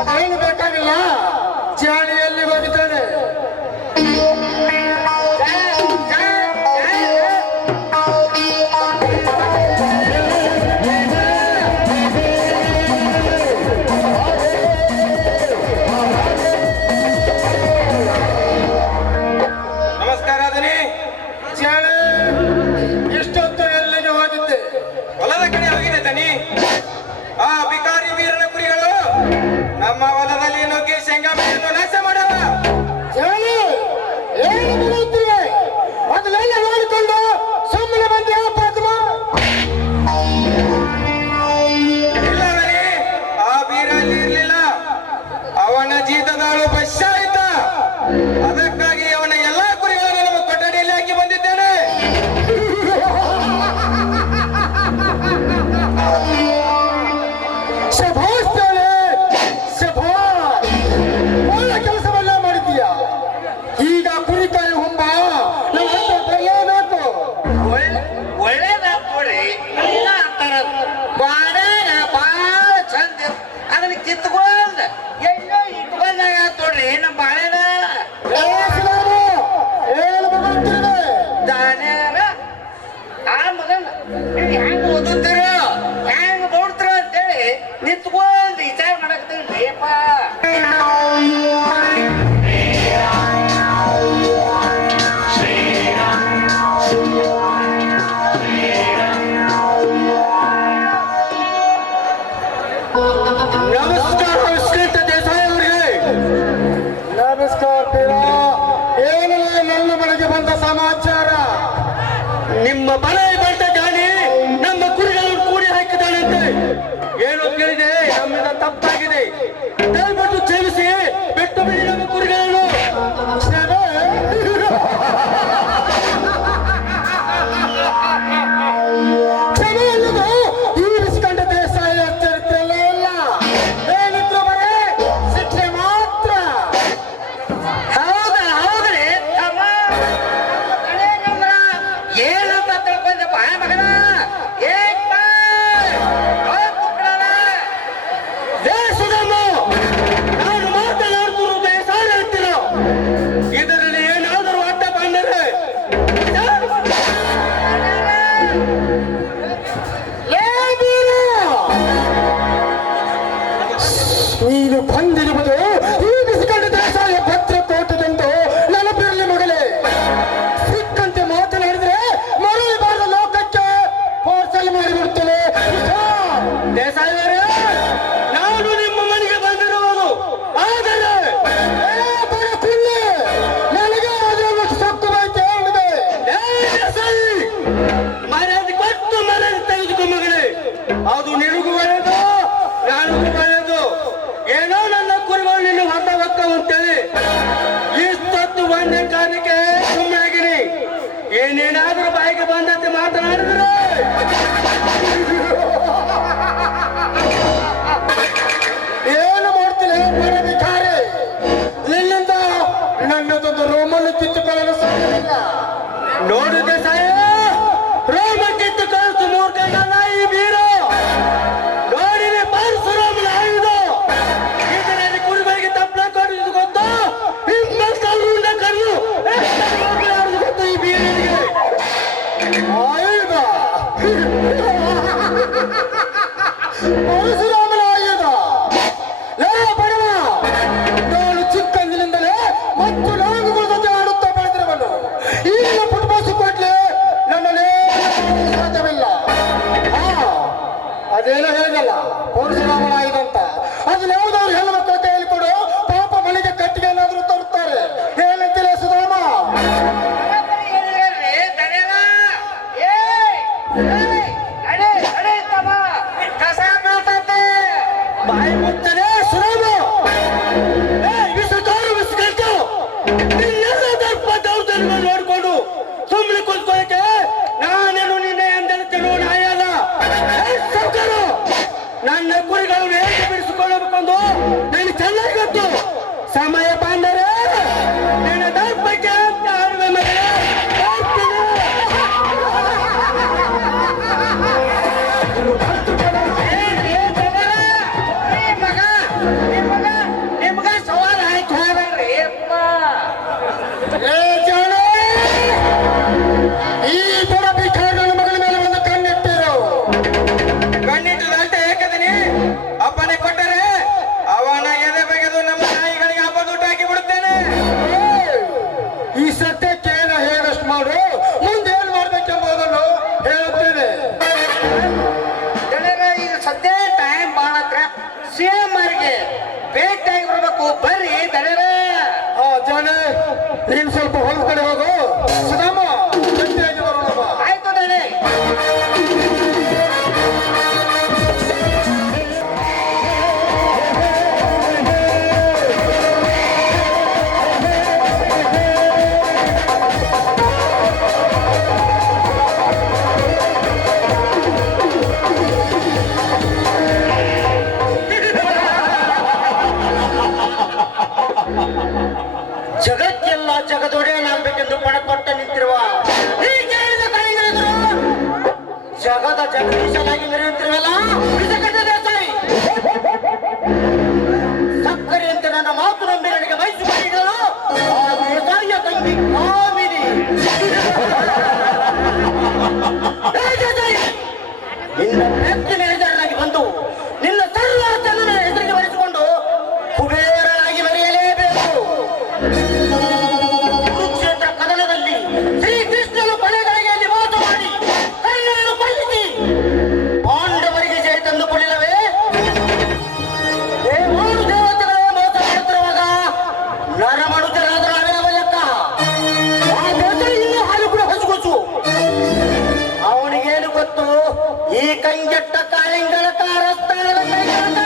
ಅದೇನು ಬೇಕಾಗಿಲ್ಲ ಚಾಳಿಯಲ್ಲಿ ಹೋಗಿದ್ದಾನೆ. ನಮಸ್ಕಾರ ಅದನಿ ಚಾಳಿ ಇಷ್ಟೊತ್ತು ಎಲ್ಲಿಗೆ ಹೋಗಿದ್ದೆ? ಹೊಲದ ಕಡೆ ಹೋಗಿದೆ ದನಿ. ಆ ಬಿಕಾರಿ ವೀರನ ಕುರಿಗಳು ನಮ್ಮ ಹೊಲದಲ್ಲಿ ನುಗ್ಗಿ ಶೇಂಗಾ ಬೆಳೆಯನ್ನು ನಾಶ ಮಾಡವ. ಚಾಳಿ ಏನು ಬರುತ್ತಿವೆ? ಮೊದಲೆಲ್ಲ ನೋಡಿಕೊಂಡು ಸುಮ್ಮನೆ ಬಂದು ಹೇಳ್ಬಾರ್ದು. ಇಲ್ಲ ದನಿ, ಆ ವೀರ ಅಲ್ಲಿ ಇರ್ಲಿಲ್ಲ. ಅವನ ಜೀತದಾಳು ಬಸ್ಸ ಆಯ್ತ. ಅದಕ್ಕಾಗಿ ಅವನ ಎಲ್ಲಾ ಕುರಿಗಳನ್ನು ನಮ್ಮ ಕೊಠಡಿಯಲ್ಲಿ ಹಾಕಿ ಬಂದಿದ್ದೇನೆ. ಬಲೆ ಬಂಟ ಜಾನಿ ನಮ್ಮ ಕುರಿಗಳನ್ನು ಕೂಡಿ ಹಾಕಿದ್ದಾನಂತೆ. ಏನು ಕೇಳಿದೆ, ನಮ್ಮಿಂದ ತಪ್ಪಾಗಿದೆ, ದಯವಿಟ್ಟು ಕ್ಷಮಿಸಿ, ಬಿಟ್ಟು ಬಿಡಿ ನಮ್ಮ ಕುರಿಗಳನ್ನು. ಕ್ಷಮೆ ಅನ್ನೋದು ಈ ಬಿಸ್ಕಂಡ ದೇಸಾಯಿ ಚರಿತ್ರೆಯಲ್ಲೇ ಇಲ್ಲ. ಏನಿದ್ರು ಬರೇ ಶಿಕ್ಷೆ ಮಾತ್ರ. ಹೌದಾ ಹೌದ್ರಿ ತಮ್ಮ ಏನಂತ ತಿಳ್ಕೊಂಡಪ್ಪ ಮಗನ ದೇಶದಮ್ಮ ನಾನು ಮಾತನಾಡುತ್ತಿರುವ ಬೇಸಾಯ ಹೇಳ್ತೀರೋ, ಇದರಲ್ಲಿ ಏನಾದರೂ ಅಡ್ಡ ಬಂದರೆ ನೀನು ಬಂದಿರುವುದು ಈ ಬಿಸ್ಕಂಡ ದೇಸಾಯ ಭದ್ರ ತೋಟದಂದು ನೆನಪಿರಲಿ ಮಗಳೇ. ಸಿಕ್ಕಂತೆ ಮಾತನಾಡಿದ್ರೆ ಮರಳಿ ಬಾರದ ಲೋಕಕ್ಕೆ ಪಾರ್ಸಲ್ ಮಾಡಿಬಿಡ್ತೇನೆ. ದೇಸಾಯವರೇ, ನಾನು ನಿಮ್ಮ ಮನೆಗೆ ಬಂದಿರುವುದು, ಆದರೆ ನನಗೆ ಅದನ್ನು ಸತ್ತು ಬೈತೆ ಹೇಳಿದೆ. ಮರ್ಯಾದೆ ಕೊಟ್ಟು ಮರ್ಯಾದೆ ತೆಗೆದುಕೊ ಮಗಳೇ. ಅದು ನಿನಗೂ ಒಳ್ಳೆಯದು, ನನಗೂ ಒಳ್ಳೆಯದು. ಏನೋ ನನ್ನ ಕುರಿಗಳು ನಿನ್ನ ಹೊತ್ತ ಹೊಕ್ಕ ಅಂತೇಳಿ ಇಷ್ಟೊತ್ತು ಒಂದೇ ಕಾರಣಕ್ಕೆ ಸುಮ್ಮನಾಗಿರಿ. ಏನೇನಾದ್ರೂ ಬಾಯಿಗೆ ಬಂದಂತೆ ಮಾತನಾಡಿದ್ರೆ ಏನು ಮಾಡ್ತೀನಿ ಬರಬೇಕಾರೆ ನಿನ್ನಿಂದ ನನ್ನದೊಂದು ರೋಮನ್ನು ಕಿತ್ತುಕೊಳ್ಳಲು ಸಾಧ್ಯವಿಲ್ಲ. ನೋಡು ದೇಸಾಯ, ರೋಮ ಕಿತ್ತು ಕಳಿಸು ಮೂರ್ಖನಲ್ಲ ಈ ಬೀರ. ನೋಡಿರಿ ಪರಶುರಾಮನ ಆಯುಧ. ಇದರಲ್ಲಿ ಕುರಿಗಳಿಗೆ ತಪ್ಪಲ ಕೊಡುವುದು ಗೊತ್ತು, ಹಿಂಬಲ್ಕಲ್ರುಂಡ ಕಲ್ಲು ಆಡುವುದು ಗೊತ್ತು ಈ ಬೀರನಿಗೆ. ಆಯುಧ ಪರಶುರಾಮನ ಆಯುಧ. ಲೇ ಬಡವ, ನಾನು ಚಿಕ್ಕಂದಿನಿಂದಲೇ ಮತ್ತು ನಾಗುಗಳ ಜೊತೆ ಆಡುತ್ತಾ ಬೆಳೆದಿರುವನು. ಈಗ ಪುಟ್ಬಾಸು ಕೊಡ್ಲಿ ನನ್ನಲ್ಲಿ ಸಾಧ್ಯವಿಲ್ಲ. ಅದೇನೋ ಹೇಗಲ್ಲ ಪರಶುರಾಮನ ಆಯುಧ ಅಂತ. ಅದನ್ನ ಯಾವುದಾದ್ರು ಹೆಣ್ಣು ಮಕ್ಕಳ ಕೈಯಲ್ಲಿ ಕೊಡು, ಪಾಪ ಮನೆಗೆ ಕಟ್ಟಿಗೆ ಏನಾದರೂ ತರುತ್ತಾರೆ. ಏನಂತಿಲ್ಲ ಸುಧಾಮ? ಬಾಯಿ ಮುಟ್ಟನೆ ಸುರಾಮ, ವಿಸ್ಕಟ್ಟು ನಿನ್ನೆಲ್ಲ ದರ್ಪ ದೌರ್ಜನ್ಯ ನೋಡ್ಕೊಂಡು ಸುಮ್ಮನೆ ಕುತ್ಕೊಳ್ಳಕ್ಕೆ ನಾನೇನು ನಿನ್ನೆ ಎಂದೆಳ್ತೇನೋ ನಾಯಲ್ಲ. ಸೌಕರು ನನ್ನ ಕುರಿಗಳು ಹೇಗೆ ಬಿಡಿಸಿಕೊಳ್ಳಬೇಕೆಂದು ನನಗೆ ಚೆನ್ನಾಗಿ ಗೊತ್ತು. ಸಮಯ ಬಂದರೆ ನನ್ನ ದರ್ಪಕ್ಕೆ ಅಂತ ಆಡುವೆ ಮಗಳೇ. ನಿಮ್ಗ ಸವಾಲ್ ಆಯ್ತು ಹೋಗಲ್ರಿ ಏ ಜಾಣೆ, ಈ ಬಡ ಭಿಕಾರನ ಮಗನ ಮೇಲೆ ಒಂದು ಕಣ್ಣಿಟ್ಟಿರು. ಕಣ್ಣಿಟ್ಟು ಅಲ್ಟ ಏಕದಿನಿ ಅಪ್ಪನೆ ಕೊಟ್ಟರೆ ಅವನ ಎದೆ ಬಗೆದು ನಮ್ಮ ನಾಯಿಗಳಿಗೆ ಹಬ್ಬದೂಟ ಹಾಕಿ ಬಿಡುತ್ತೇನೆ. ಈ ಸತ್ಯಕ್ಕೆ ಏನ ಹೇಗಷ್ಟು ಮಾಡು, ಮುಂದೆ ಏನ್ ಮಾಡ್ಬೇಕೆಂಬುದನ್ನು ಹೇಳುತ್ತೇನೆ. ಜನರ ಈಗ ಸದ್ಯ ಟೈಮ್ ಬಾಳ ಹತ್ರ ಸಿಎಂ ಅವರಿಗೆ ಭೇಟಿಯಾಗಿ ಬರ್ಬೇಕು ಬರ್ರಿ ದಡರ. ಜಾಣೆ, ನೀನು ಸ್ವಲ್ಪ ಹೊಲ ಕಡೆ ಹೋಗು. ಸುಧಾಮ, ಗಟ್ಟಿಯಾಗಿ ಬರೋಣ ಬಾ. ಆಯ್ತು ದಡೆ. ಜಗತ್ತೆಲ್ಲ ಜಗದೊಡೆಯನಾಗಬೇಕೆಂದು ಪಣ ಕೊಟ್ಟ ನಿಂತಿರುವ ಈ ಕೇಳಿದ ಕೈಗಳಿದ್ರು ಜಗದ ಜಗದೀಶನಾಗಿ ಮೆರೆಯುತ್ತಿರುವಲ್ಲ ಬಿಸಕಟ್ಟ ದೇಸಾಯಿ. ಸಕ್ಕರೆಯಂತೆ ನನ್ನ ಮಾತು ನಂಬಿ ನನಗೆ ವಯಸ್ಸು ಮಾಡಿದಳು ಆ ದೇಸಾಯಿಯ ತಂಗಿ ಕಾಮಿನಿ. ಏ ದೇಸಾಯಿ, ನಿನ್ನ ವ್ಯಕ್ತಿ ಮ್ಯಾನೇಜರ್ನಾಗಿ ಬಂದು ನಿನ್ನ ಸರ್ವ ನನ್ನ ಹೆಸರಿಗೆ ಬರೆಸಿಕೊಂಡು ಕುಬೇರನಾಗಿ ಮೆರೆಯಲೇಬೇಕು. ಕುರುಕ್ಷೇತ್ರ ಕದನದಲ್ಲಿ ಶ್ರೀಕೃಷ್ಣನು ಕೊನೆಗಳಿಗೆ ನಿವಾಸ ಮಾಡಿ ಕರ್ಣನನ್ನು ಕೊಲ್ಲಿಸಿ ಪಾಂಡವರಿಗೆ ಜಯ ತಂದುಕೊಳ್ಳಿಲ್ಲವೇ? ದೇವಾನು ದೇವತೆಗಳೇ ಮೋಸ ಮಾಡುತ್ತಿರುವಾಗ ನರಮನುಜರಾದ ನಾವೇನವ ಲೆಕ್ಕ? ಆ ದೇಶ ಇನ್ನೂ ಹಾಲು ಕೂಡ ಹೊಸಗೊಚ್ಚು. ಕಂಗೆಟ್ಟ ಕಾಳಿಂಗನ ಕಾರಸ್ಥಾನದ ಕೈಗಾದ.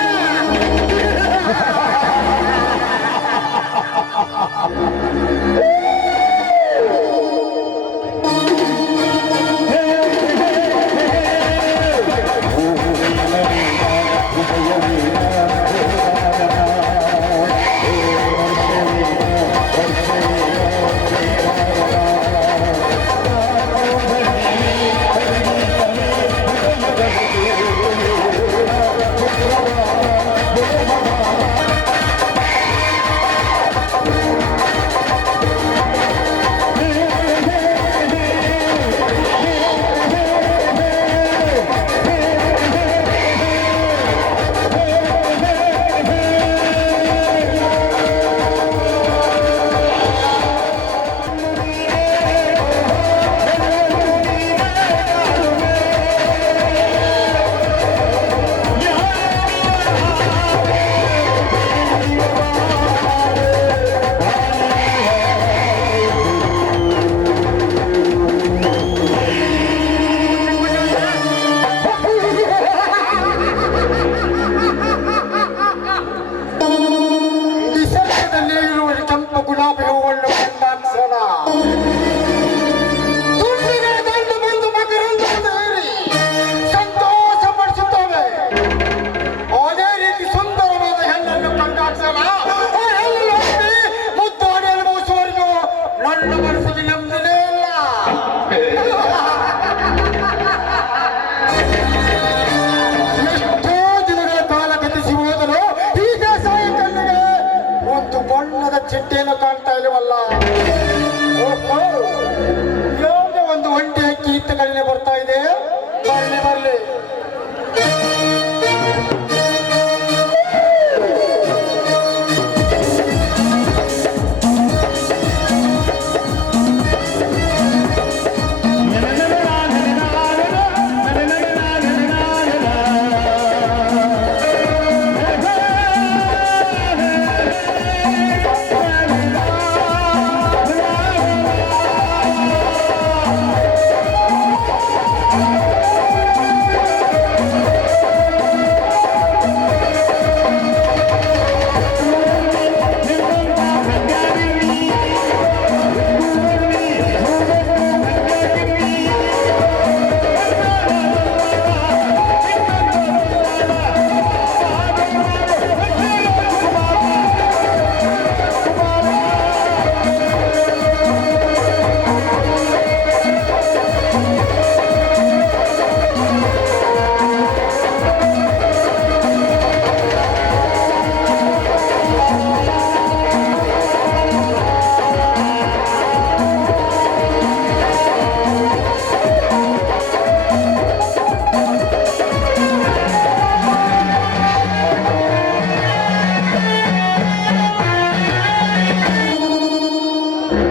ನಿಸರ್ಗದಲ್ಲಿ ಇರುವ ಕೆಂಪು ಗುಲಾಬಿ ಹೂವನ್ನು ಕಂಡಾಕ್ಷಣ ತುಂಬಿದ ದಂಡು ಬಂದು ಮಕರಂದವನ್ನು ಏರಿ ಸಂತೋಷ ಪಡಿಸುತ್ತವೆ. ಅದೇ ರೀತಿ ಸುಂದರವಾದ ಹೆಣ್ಣನ್ನು ಕಂಡಾಕ್ಷಣ ಆ ಹೆಣ್ಣು ಮುದ್ದಾಡಿ ಅನುಭವಿಸುವವರೆಗೂ ನನ್ನ ಮನಸ್ಸಿಗೆ ನೆಮ್ಮದಿನೇ ಇಲ್ಲ. ಎಷ್ಟೋ ದಿನಗಳ ಕಾಲ ಗತಿಸಿ ಹೋದರೂ ಈಗ ಸಾಯಂಕಾಲಿಗೆ ಒಂದು ಬಣ್ಣದ ಚಿಟ್ಟೆಯನ್ನು ಕಾಣ್ತಾ ಇಲ್ಲವಲ್ಲ. ಓಹೋ, ಯಾವುದೇ ಒಂದು ಒಂಟಿ ಹಕ್ಕಿ ಇತ್ತ ಕಡೆಗೆ ಬರ್ತಾ ಇದೆ. ಬರ್ಲಿ ಬರ್ಲಿ.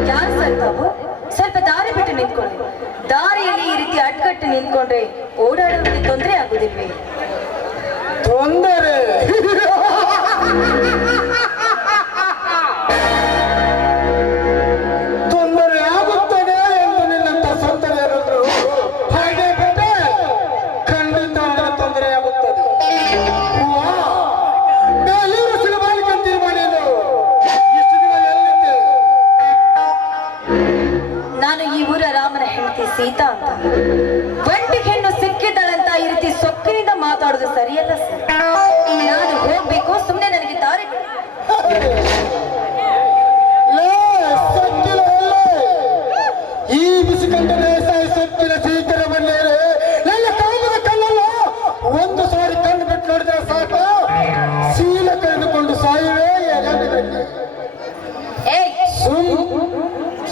ಯಾರು ಸರ್ ತಾವು? ಸ್ವಲ್ಪ ದಾರಿ ಬಿಟ್ಟು ನಿಂತ್ಕೊಳ್ಳಿ. ದಾರಿಯಲ್ಲಿ ಈ ರೀತಿ ಅಡ್ಕಟ್ಟು ನಿಂತ್ಕೊಂಡ್ರೆ ಓಡಾಡೋದಕ್ಕೆ ತೊಂದರೆ ಆಗುದಿಲ್ವೇ? ತೊಂದರೆ ತೊಂದರೆ ಆಗುತ್ತದೆ ಎಂದು ನಿನ್ನಂತ ಸಂತರು ಹೇಳಿದ್ರು. ಹಾಗೆ ಬೇಟೆ ಖಂಡಿತ ತೊಂದರೆ ಆಗುತ್ತದೆ. ಬೇಲೂರು ಸುಲಭವಾಗಿ ಕಂತಿರುವ ನೀನು ಇಷ್ಟು ದಿನ ಎಲ್ಲಿದ್ದೆ? ನಾನು ಈ ಊರ ರಾಮನ ಹೆಂಡತಿ ಸೀತಾ ಅಂತ. ಒಂಟಿ ಹೆಣ್ಣು ಸಿಕ್ಕಿದ್ದಳಂತ ಈ ರೀತಿ ಸೊಕ್ಕಿನಿಂದ ಮಾತಾಡೋದು ಸರಿಯಲ್ಲ ಸರ್. ನಾನು ಹೋಗ್ಬೇಕು, ಸುಮ್ಮನೆ ನನಗೆ ದಾರಿ ಬಿಡಿ. ಲೇ, ಸೊಕ್ಕಿಲ ಒಳ್ಳೆ. ಈ ಬಿಸಿಕಂಡ ದೇಸಾಯ ಸೊಕ್ಕಿನ ಸೀಕರ ಬಂದೇರೆ ನನ್ನ ಕಾಮದ ಕಣ್ಣನ್ನು ಒಂದು ಸಾರಿ ಕಣ್ಣು ಬಿಟ್ಟು ನೋಡಿದ್ರೆ ಸಾಕು, ಶೀಲ ಕಳೆದುಕೊಂಡು ಸಾಯುವೆ. ಏಯ್,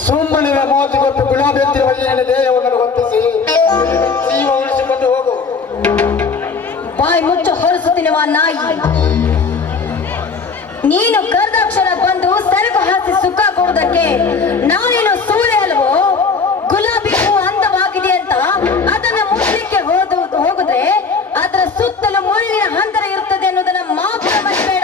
ಸುಮ್ಮನೆ ಮಾತುಗೊಟ್ಟು ಗುಲಾಬಿ ಎತ್ತಿರುವ ಏನಿನ ದೇಹವನ್ನು ಹೊತ್ತಿಸಿ ಜೀವ ಉಳಿಸಿಕೊಂಡು ಹೋಗು. ಬಾಯಿ ಮುಚ್ಚ ಹೊರಸುತ್ತಿನವ ನಾಯಿ. ನೀನು ಕರೆದಾಕ್ಷಣ ಬಂದು ಸರಕು ಹಾಕಿ ಸುಖ ಕೊಡುವುದಕ್ಕೆ ನಾನೇನು ಸೂಳೆ ಅಲ್ವೋ? ಗುಲಾಬಿ ಹೂ ಅಂದವಾಗಿದೆ ಅಂತ ಅದನ್ನ ಮುಟ್ಲಿಕ್ಕೆ ಹೋಗಿದ್ರೆ ಅದರ ಸುತ್ತಲೂ ಮುಳ್ಳಿನ ಹಂತರ ಇರ್ತದೆ ಅನ್ನೋದನ್ನ ಮಾತ್ರ ಮರಿಬೇಡ.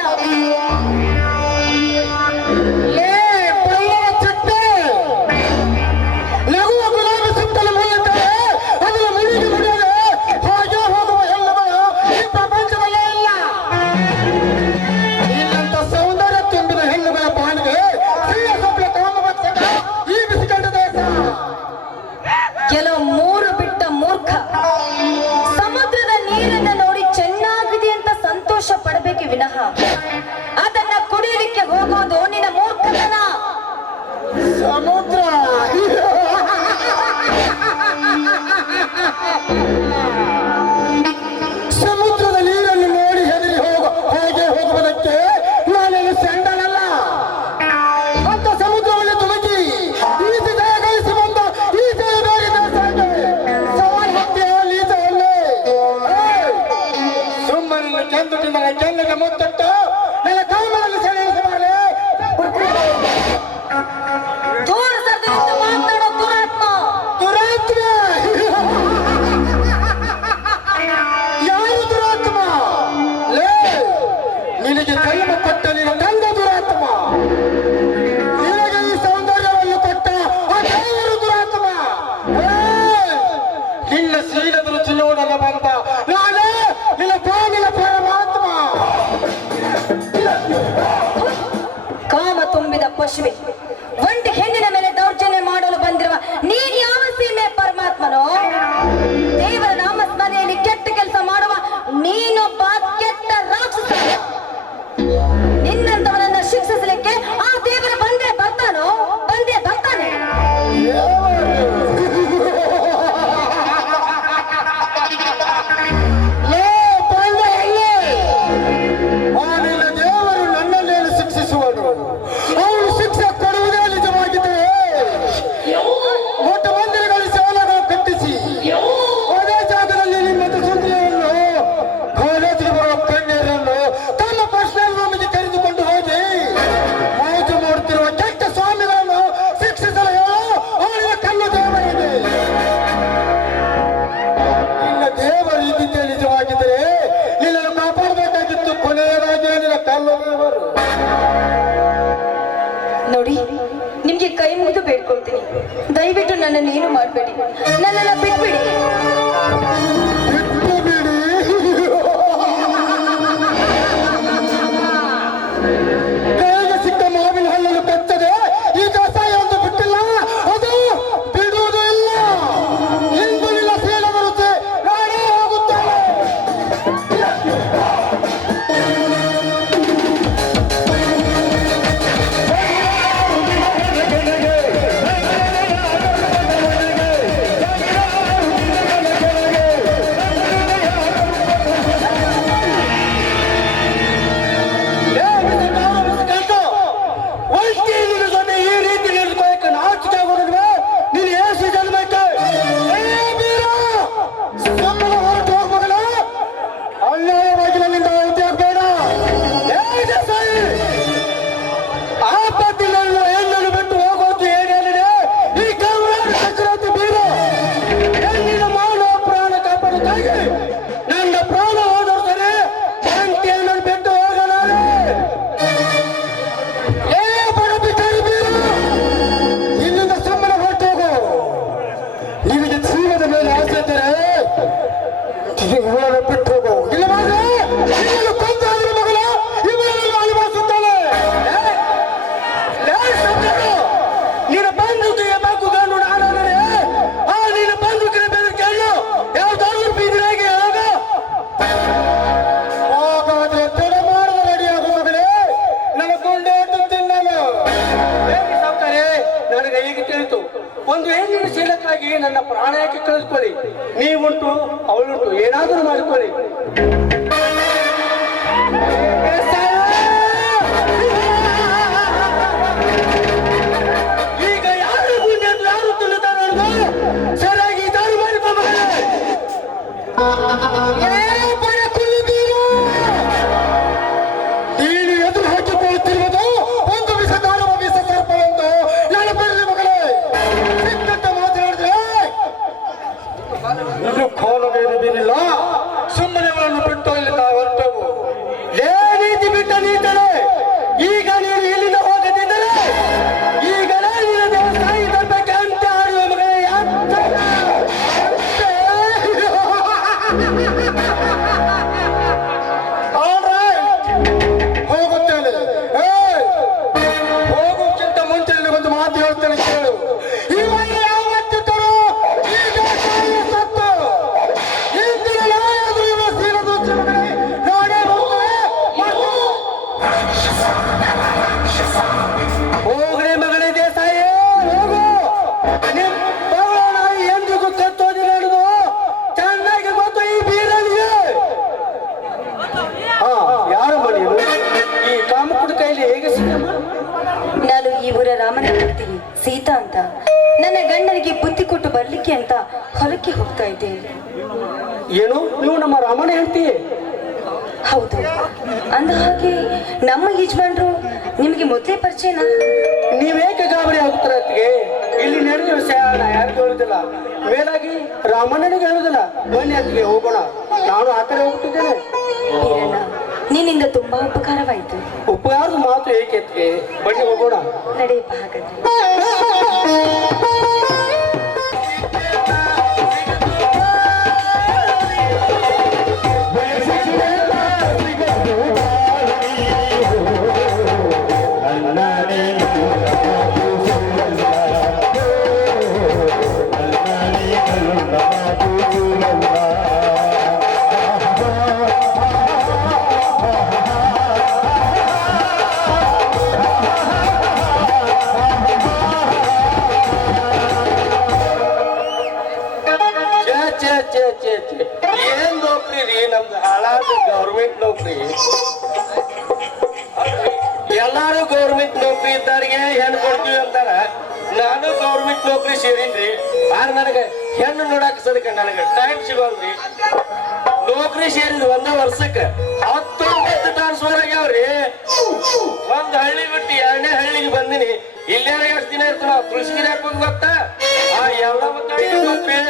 ಲಘುವ ಗುಲಾಬಿ ಸುತ್ತಲೂ ಮುಳ್ಳಿದ್ದರೆ ಅದನ್ನು ಮುಳಿಗೆ ಮುಡಿಯದೆ ಹಾಗೆ ಹೋಗುವೆ. ವಿನಃ ಅದನ್ನ ಕುಡಿಯಲಿಕ್ಕೆ ಹೋಗೋದು ನಿನ್ನ ಮೂರ್ಖತನ. ಸಮುದ್ರ ಸಮುದ್ರದ ನೀರನ್ನು ನೋಡಿ ಹೆದರಿ ಹಾಗೆ ಹೋಗುವುದಕ್ಕೆ ನಾನೇನು ಸೆಂಡಲಲ್ಲ. ಅಂತ ಸಮುದ್ರವನ್ನು ತುಮಕಿ ಈಜೆ ಗಳಿಸಿ ಬಂದ ಈಜೆ ಬೇರೆ ದೇಶಕ್ಕೆ ಸವಾಲ್ ಹಾಕ್ತೀಯ ಈಜೆಯಲ್ಲೇ. ಸುಮ್ಮನೆ ಚಂದುಟಿ ನನ್ನ ಕೆನ್ನೆಗೆ ಮುತ್ತಿಟ್ಟು ನನ್ನ ಕೈಮಲ್ಲಿ ಸೆಳೆಯಿಸಬಾರದೆ. ದೂರ ಸರಿದು ನಿಂತು ಮಾತನಾಡೋ ದುರಾತ್ಮ. ದುರಾತ್ಮ ಯಾರು ದುರಾತ್ಮ? ಲೇ, ನಿನಗೆ ಜನ್ಮ ಕೊಟ್ಟ ನಿನ್ನ ತಂದೆ ದುರಾತ್ಮ. ನಿನಗೆ ಈ ಸೌಂದರ್ಯವನ್ನು ಕೊಟ್ಟ ಆ ದೇವರು ದುರಾತ್ಮ. ಲೇ, ನಿನ್ನ ಸೀನದ ರುಚಿ ನೋಡಲು ಬಂದ ನಾನೇ ನಿನ್ನ ಬಾಗಿಲ ಪರಮಾತ್ಮ. ಕಾಮ ತುಂಬಿದ ಪಶುವೆ, ಒಂಟಿ ಹೆಣ್ಣಿನ ಮೇಲೆ ದೌರ್ಜನ್ಯ ಮಾಡಲು ಬಂದಿರುವ ನೀನ್ ಯಾವ ಸೀಮೆ ಪರಮಾತ್ಮನೋ? ದೇವರ ನಾಮಸ್ಮರಣೆಯಲ್ಲಿ ಕೆಟ್ಟ ಕೆಲಸ ಮಾಡುವ ನೀನೊಬ್ಬ ಕೆಟ್ಟ ರಾಕ್ಷಸ. ನಿನ್ನಂತವನನ್ನ ಶಿಕ್ಷಿಸಲಿಕ್ಕೆ ಆ ದೇವರ ಬಂದೇ ಬರ್ತಾನೋ? ಬಂದೇ ಬರ್ತಾನೆ. ಲೇ, ಬಂದೆ ಅಲ್ಲೇ. ಆ ನಿನ್ನ ದೇವರು ನನ್ನನ್ನೇನು ಶಿಕ್ಷಿಸುವನು? ಅವನು ಶಿಕ್ಷೆ ಕೊಡುವುದೇ ನಿಜವಾಗಿದ್ದರೆ ಒಟ್ಟು ಮಂದಿರಗಳ ಶಾಲೆಗಳು ಕಟ್ಟಿಸಿ ಅದೇ ಜಾಗದಲ್ಲಿ ನಿಮ್ಮ ಸುದ್ದಿಯನ್ನು ಕಾಲೇಜಿಗೆ ಬರುವ ಕಣ್ಣೀರನ್ನು ತಮ್ಮ ಪರ್ಸನಲ್ ರೂಮಿಗೆ ಕರೆದುಕೊಂಡು ಹೋಗಿ ಮೋಜು ಮಾಡುತ್ತಿರುವ ಕೆಟ್ಟ ಸ್ವಾಮಿಗಳನ್ನು ಶಿಕ್ಷಿಸಲು ಹೇಳು. ಅವನಿಗೆ ಕಲ್ಲು ದೇವರಿದೆ. ನಿನ್ನ ದೇವರು ಇದ್ದಿದ್ದೇ ನಿಜವಾಗಿದ್ದರೆ ನಿನ್ನನ್ನು ಕಾಪಾಡಬೇಕಾಗಿತ್ತು. ಕೊನೆಯದಾಗಿ ನಿನ್ನ ಕಲ್ಲು ದೇವರು. ನೋಡಿ, ನಿಮ್ಗೆ ಕೈ ಮುಗಿದು ಬೇಡ್ಕೊಳ್ತೀನಿ, ದಯವಿಟ್ಟು ನನ್ನನ್ನು ಏನು ಮಾಡಬೇಡಿ, ನನ್ನನ್ನ ಬಿಟ್ಬಿಡಿ. ಬಿಟ್ಟು ಬಿಡಿ. ಕೈಗೆ ಸಿಕ್ಕ ಮಾವಿನ ಹಣ್ಣನ್ನು ಕಚ್ಚದೆ ಈ ಕಸಾಯ ಒಂದು ಬಿಟ್ಟಿಲ್ಲ, ಅದು ಬಿಡುವುದೂ ಇಲ್ಲ. ಇಂದು ನಿನ್ನ ಸೇಲದ ರುಚಿ ನಾನೇ ಹೋಗುತ್ತೇನೆ. ¡Vamos! ಸೀತಾ ಅಂತ ನನ್ನ ಗಂಡನಿಗೆ ಬುದ್ಧಿ ಕೊಟ್ಟು ಬರ್ಲಿಕ್ಕೆ ಅಂತ ಹೊಲಕ್ಕೆ ಹೋಗ್ತಾ ಇದ್ದೇನೆ. ಏನು ನೀವು ನಮ್ಮ ರಾಮನ ಹೇಳ್ತೀವಿ? ಹೌದು. ಅಂದ ಹಾಗೆ ನಮ್ಮ ಯಜಮಾನ್ರು ನಿಮಗೆ ಮೊದಲೇ ಪರಿಚಯನಾ? ನೀವೇಕೆ ಗಾಬರಿ ಆಗುತ್ತಾರೆ ಅತ್ತಿಗೆ? ಇಲ್ಲಿ ನಡೆದ ವಿಷಯ ನಾ ಯಾರಿಗೂ ಹೇಳುದಿಲ್ಲ, ಮೇಲಾಗಿ ರಾಮಣ್ಣನಿಗೆ ಹೇಳುದಿಲ್ಲ. ಬನ್ನಿ ಅತ್ತಿಗೆ ಹೋಗೋಣ, ನಾನು ಆ ಕಡೆ ಹೋಗ್ತಿದ್ದೇನೆ. ವೀರಣ್ಣ, ನಿನ್ನಿಂದ ತುಂಬಾ ಉಪಕಾರವಾಯಿತು. ಉಪಕಾರದ ಮಾತು ಏಕೆ ಅತ್ತಿಗೆ? ಬನ್ನಿ ಹೋಗೋಣ. ನಡೆಯಪ್ಪ ಹಾಗಾದ್ರೆ. ಏನ್ ನೌಕರಿ ರೀ ನಮ್ದು? ಹಾಳಾದ ಗೌರ್ಮೆಂಟ್ ನೌಕರಿ. ಎಲ್ಲಾರು ಗೌರ್ಮೆಂಟ್ ನೌಕರಿ ಇದ್ದವ್ರಿಗೆ ಹೆಣ್ಣು ಕೊಡ್ತೀವಿ ಅಂತಾರ. ನಾನು ಗೌರ್ಮೆಂಟ್ ನೌಕರಿ ಸೇರಿನ್ರಿ. ಆದ್ರೆ ನನಗೆ ಹೆಣ್ಣು ನೋಡಕ್ ಸದಕ ನನಗೆ ಟೈಮ್ ಸಿಗೋಲ್ರಿ. ನೌಕರಿ ಸೇರಿದ ಒಂದೇ ವರ್ಷಕ್ಕೆ 19 ಟ್ರಾನ್ಸ್ಫರ್ ಆಗ್ಯಾವ್ರಿ. ಒಂದ್ ಹಳ್ಳಿ ಬಿಟ್ಟು 2ನೇ ಹಳ್ಳಿಗೆ ಬಂದಿನಿ. ಇಲ್ಲೇ ಎಷ್ಟು ದಿನ ಇರ್ತಾನ? ಕೃಷಿಗೆ ಹಾಕೋದ್ ಗೊತ್ತಾ? ಆ ಎಲ್ಲ ಮಕ್ಕಳಿಗೆ ಗೊತ್ತ್ರಿ.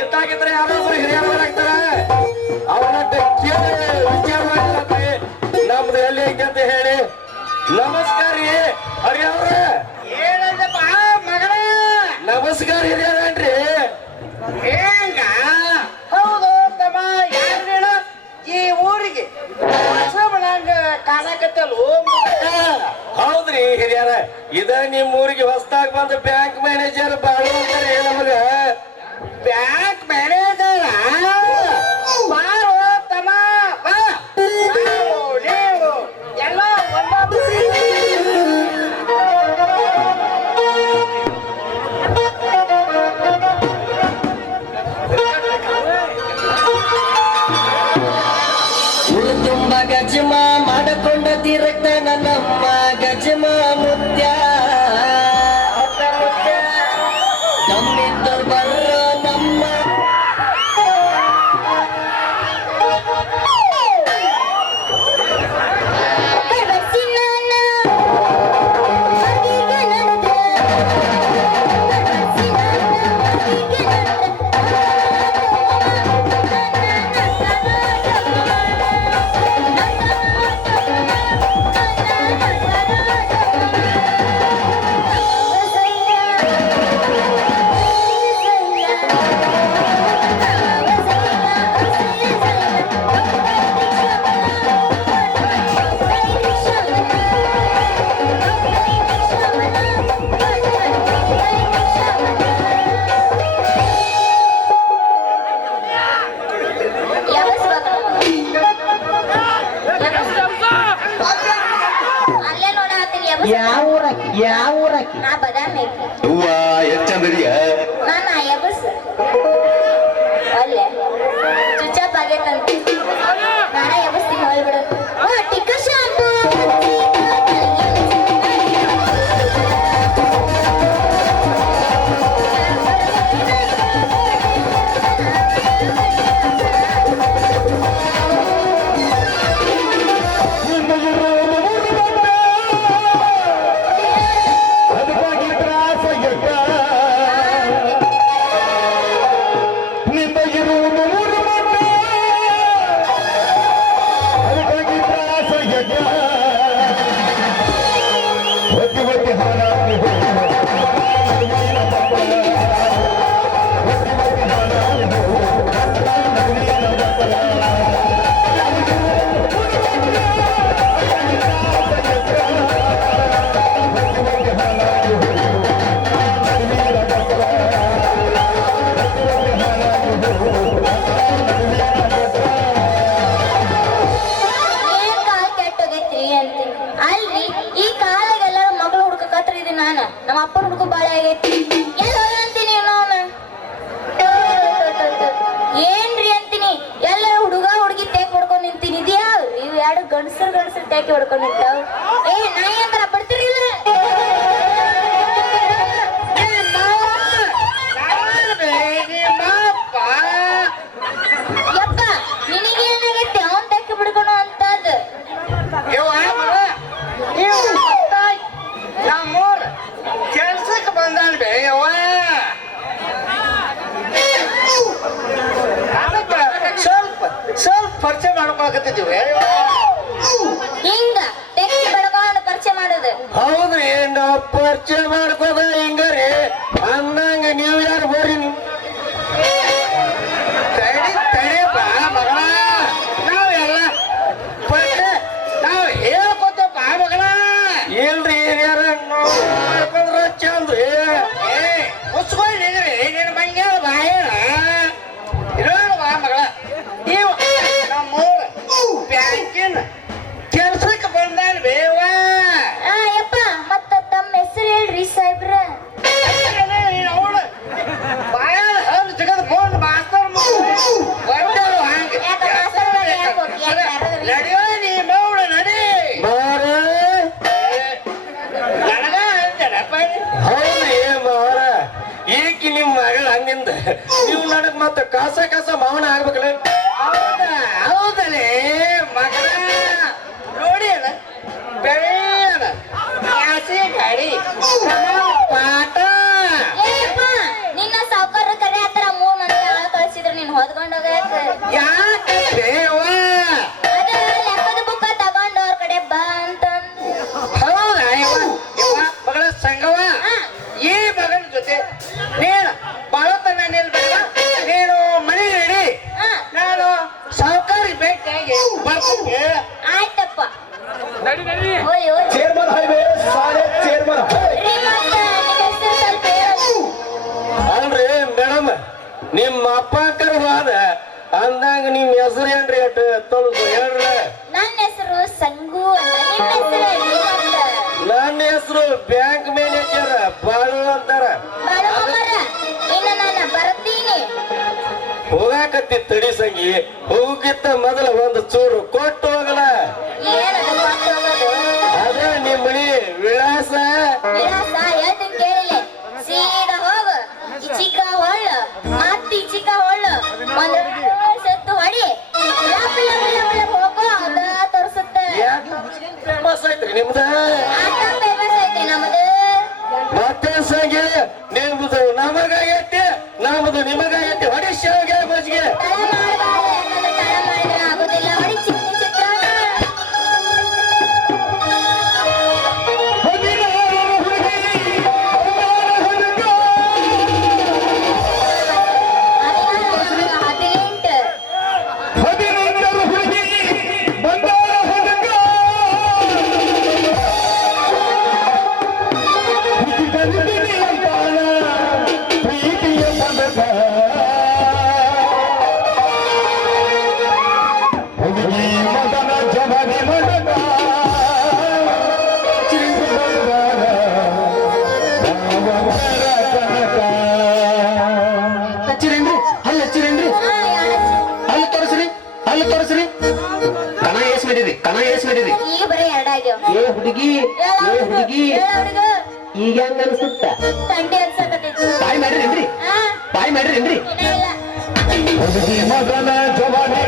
ಎತ್ತಾಗಿದ್ರೆ ಯಾರೊಬ್ರು ಹಿರಿಯರಾಗ್ತಾರ, ಅವನ ವಿಚಾರ ಮಾಡಿದ್ರೆ ನಮ್ದು ಎಲ್ಲಿ ಐತೆ ಅಂತ ಹೇಳಿ. ನಮಸ್ಕಾರ ರೀ ಹರಿಯವ್ರ. ನಮಸ್ಕಾರ ಹಿರಿಯರೇನ್ರಿ? ಹೆಂಗ? ಹೌದು ತಮ್ಮ, ಯಾರು ಈ ಊರಿಗೆ ಕಾಣಕತ್ತಲ್ಲ? ಹೌದ್ರಿ ಹಿರಿಯರ, ಇದ ನಿಮ್ ಊರಿಗೆ ಹೊಸದಾಗಿ ಬಂದ ಬ್ಯಾಂಕ್ ಮ್ಯಾನೇಜರ್ ಬಾಳು ಅಂತಾರೆ ನಮಗ. ಬ್ಯಾಂಕ್ ಮ್ಯಾನೇಜರ್ ಬಾರೋ ತಮ್ಮ, ಬಾ. ನೀವು ಎಲ್ಲ ತುಂಬ ಗಜಮ ಮಾಡಿಕೊಂಡ ತೀರಕ್ಕ ನನ್ನಮ್ಮ ಗಜಮ ಮುತ್ಯ. ನಮ್ಮಿದ್ದ ಗಂಡಸರು ಟ್ಯಾಕಿ ಹೊಡ್ಕೊಂಡಿರ್ತಾವ. ಏ ನಾಯಿ ಅಂದ್ರ ಬಿಡ್ತಿರಿಲ್ಲ. ಯಪ್ಪ ನಿನಗೇನಾಗೈತಿ ಅವನ್ ಟ್ಯಾಕಿ ಬಿಡ್ಕೊಣ ಅಂತದ್. ನಮ್ಮೂರ್ ಕೆಲ್ಸಕ್ಕೆ ಬಂದಾನ ಬೇಯವ್ವ. ಸ್ವಲ್ಪ ಪರಿಚಯ ಮಾಡ್ಕೊಳಕತ್ತಿದ್ದೀವಿ. ಹಿಂಗ ಟ್ಯಾಕಿ ಬಡ್ಕೊಂಡು ಪರಿಚಯ ಮಾಡೋದು. ಹೌದ್ರಿ ನಾವ್ ಪರಿಚಯ ಮಾಡ್ಕೋದ ಹಿಂಗಾರಿ ಅಂದಂಗ ನೀವ್ ಯಾರು ಬರ್ರಿ ತಡಿಯಪ್ಪ ಮಗಳ, ನಾವೆಲ್ಲ ನಾವ್ ಹೇಳ್ಕೊತಪ್ಪ ಮಗಳ. ಇಲ್ರಿ ಯಾರ ಮಾಡ್ಕೊಂಡ್ರ ಚಂದ್ರಿ. ಮುಚ್ಕೊಂಡಿದ್ರಿ ನಿನ್ನ ಮಂಗ್ಯಾಳ ಬಾಯಣ ಇರೋಣ ಮಗಳ. ನೀವು ನಮ್ಮೂರ ಬ್ಯಾಂಕಿನ ಕೆಲ್ಸಕ್ಕೆ ಬಂದಾನ ಬೇವ. ಯಪ್ಪ ಮತ್ತ ತಮ್ಮ ಹೆಸರು ಹೇಳ್ರಿ ಸಾಹೇಬ್ರ. ಅವಳು ಬಾಯಾಳ ಹಲ್ಲು ತೆಗೆದು ಕೊಂಡು ಮಾಸ್ತರ್ ನಡಿಯೋ ನೀ ಮೌಳ ನಡಿ. ನನಗ ಅಂದಡಪ್ಪ. ಹೌದ್ರಿ ಮಾವರ ಈಕಿ ನಿಮ್ ಮಗಳ ಹಂಗಿಂದ ನೀವು ನನಗ್ ಮತ್ತ ಕಾಸ ಮಾವನ ಆಗ್ಬೇಕಲ್ಲ. ಹೌದಲೇ ಮಗಳ ನೋಡಿ ಅಲ್ಲ ಬೆಳೆಯಲ್ಲ ಕಾಸಿ ಗಾಡಿ ಪಾಠ. ಏಪ್ಪ ನಿನ್ನ ಸಾವುಕಾರ ಕರೆ ಹತ್ರ 3 ಮಂದಿ ಆಳ ಕಳಿಸಿದ್ರು ನೀನ್ ಹೊದ್ಕೊಂಡೋಗಕ್. ಯಾಕೆ ದೇವ? ಅದ ಲೆಕ್ಕದ ಬುಕ್ಕ ತಗೊಂಡು ಅವ್ರ ಕಡೆ ಬಾ ಅಂತಂದು. ಹೌದಾ ಇವ ಮಗಳ ಸಂಗವ. ಈ ಮಗನ ಜೊತೆ ನೀನು ಬಾಳತನ ನಿಲ್ಬೇಡ. ನೀನು ಮನೆ ನಡಿ, ನಾನು ಸಾವುಕಾರಿ ಭೇಟಿಯಾಗಿ ಬರ್ತೀನಿ. ಆಯ್ತಪ್ಪ ಹೋಲಿ ಹೋಲಿ. ಚೇರ್ಮನ್ ಹೈವೇ ಚೇರ್ಮನ್ ರೀ ಮತ್ತ ನಿಮ್ ಹೆಸರು ಸ್ವಲ್ಪ ಹೇಳು. ಅಲ್ರಿ ಮೇಡಮ್ ನಿಮ್ಮ ಅಪ್ಪಕರ ಹೋದ ಅಂದಂಗ ನಿಮ್ ಹೆಸರು ಏನ್ರಿ ಅಟ್ ತೊಳದು ಹೇಳ್ರಿ. ನನ್ನ ಹೆಸರು ಸಂಗು ಅಂತ. ನಿಮ್ ಹೆಸರು ಹೇಳ್ರಿ ಮತ್ತ. ನನ್ನ ಹೆಸರು ಬ್ಯಾಂಕ್ ಮ್ಯಾನೇಜರ್ ಬಾಳು ಅಂತಾರ. ಬಾಳಮ್ಮರ ಇನ್ನು ನಾನು ಬರ್ತೀನಿ. ಹೋಗಾಕತ್ತಿ ತಡಿ ಸಂಗಿ, ಹೋಗಿತ್ತ ಮೊದಲ ಒಂದು ಚೂರು ಕೊಟ್ಟು ಹೋಗಲ್ಲ. ಏನದು ಕೊಟ್ಟು ಹೋಗೋದು? ಅದ ನಿಮ್ ಮನಿ ವಿಳಾಸ. ವಿಳಾಸ ಹೇಳ್ತೀನಿ ಕೇಳಿಲೆ. ಸೀದಾ ಹೋಗು, ಚಿಕ್ಕ ಹೊಳ್ಳು ಮತ್ತಿ ಚಿಕ್ಕ ಹೊಳ್ಳು ಒಂದು ಸತ್ತು ಹೊಡಿ. ಲಪ್ ಲಪ್ ಲಪ್ ಲಪ್ ಹೋಗು, ಅದ ತೋರಿಸುತ್ತೆ. ಫೇಮಸ್ ಐತ್ರಿ ನಿಮ್ದ. ಆಟ ಫೇಮಸ್ ಐತ್ರಿ ನಮ್ಮದು. ಮತ್ತೆ ಸಂಗಿ ನಿಮ್ದು ನಮಗಾಗೈತಿ, ನಮ್ದು ನಿಮಗಾಗೈತಿ. ಹೊಡಿ ಶಾವಿಗೆ ಮಜ್ಜಿಗೆ. ತಡ ಮಾಡಬಾರ್ದು, ಯಾಕಂದ್ರೆ ತಡ ಮಾಡಿದ್ರೆ ಆಗೋದಿಲ್ಲ. ಹೊಡಿ ಚಿತ್ರಾನ್ನ. ಈಗ ಬರೀ ಎರಡಾಗ್ಯಾವ. ಹುಡುಗಿ ಈಗ ಹೆಂಗ ಅನ್ಸುತ್ತ? ತಂಡಿ ಅನ್ಸಕತ್ತೈತಿ. ಬಾಯ್ ಮಾಡ್ರಿ ಬಾಯ್ ಮಾಡ್ರಿ ಇನ್ನ ಇಲ್ಲ. ಹುಡುಗಿ ಮಗನ ಜವಾನಿ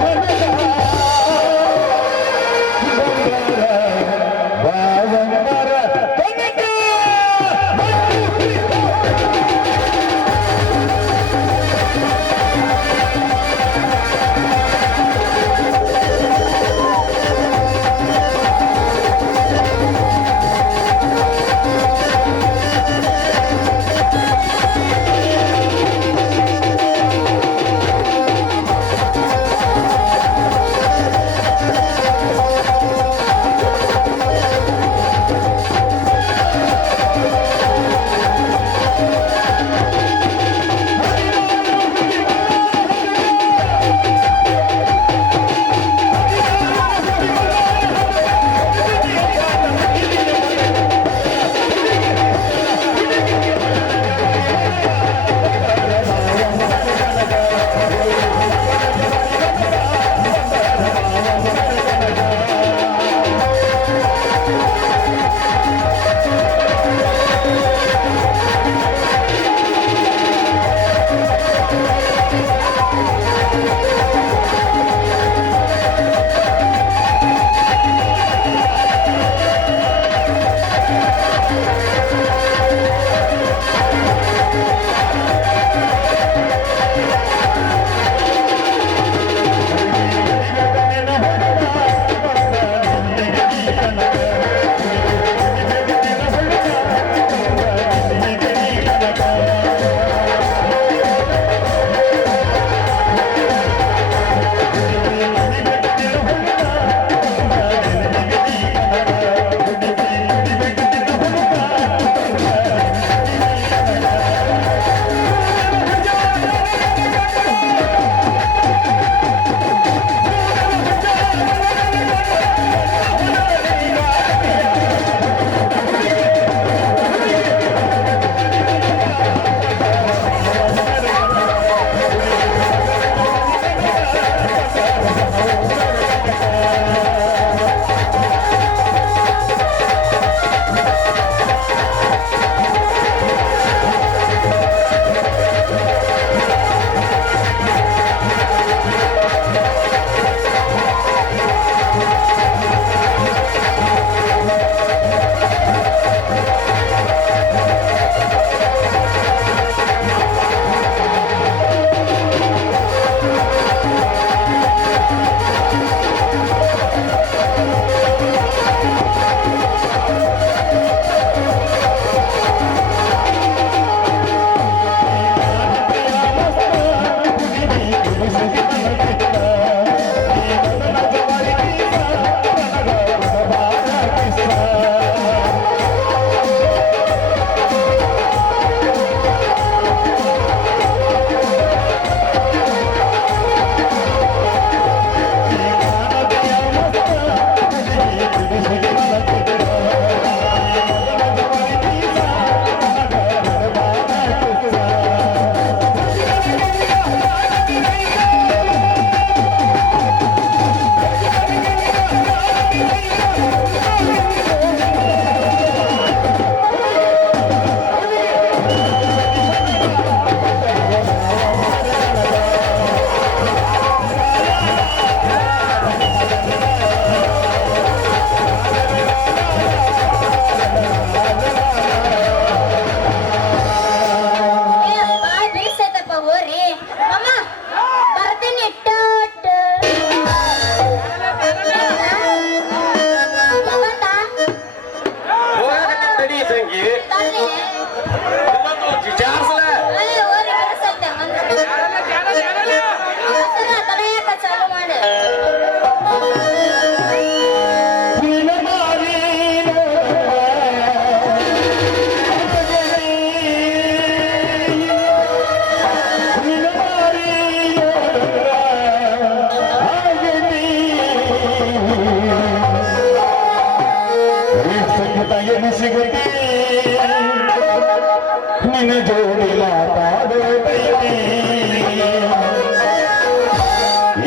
ನಿನ್ನ ಜೋಡಿ ಮಾತಾಡೋದೈತಿ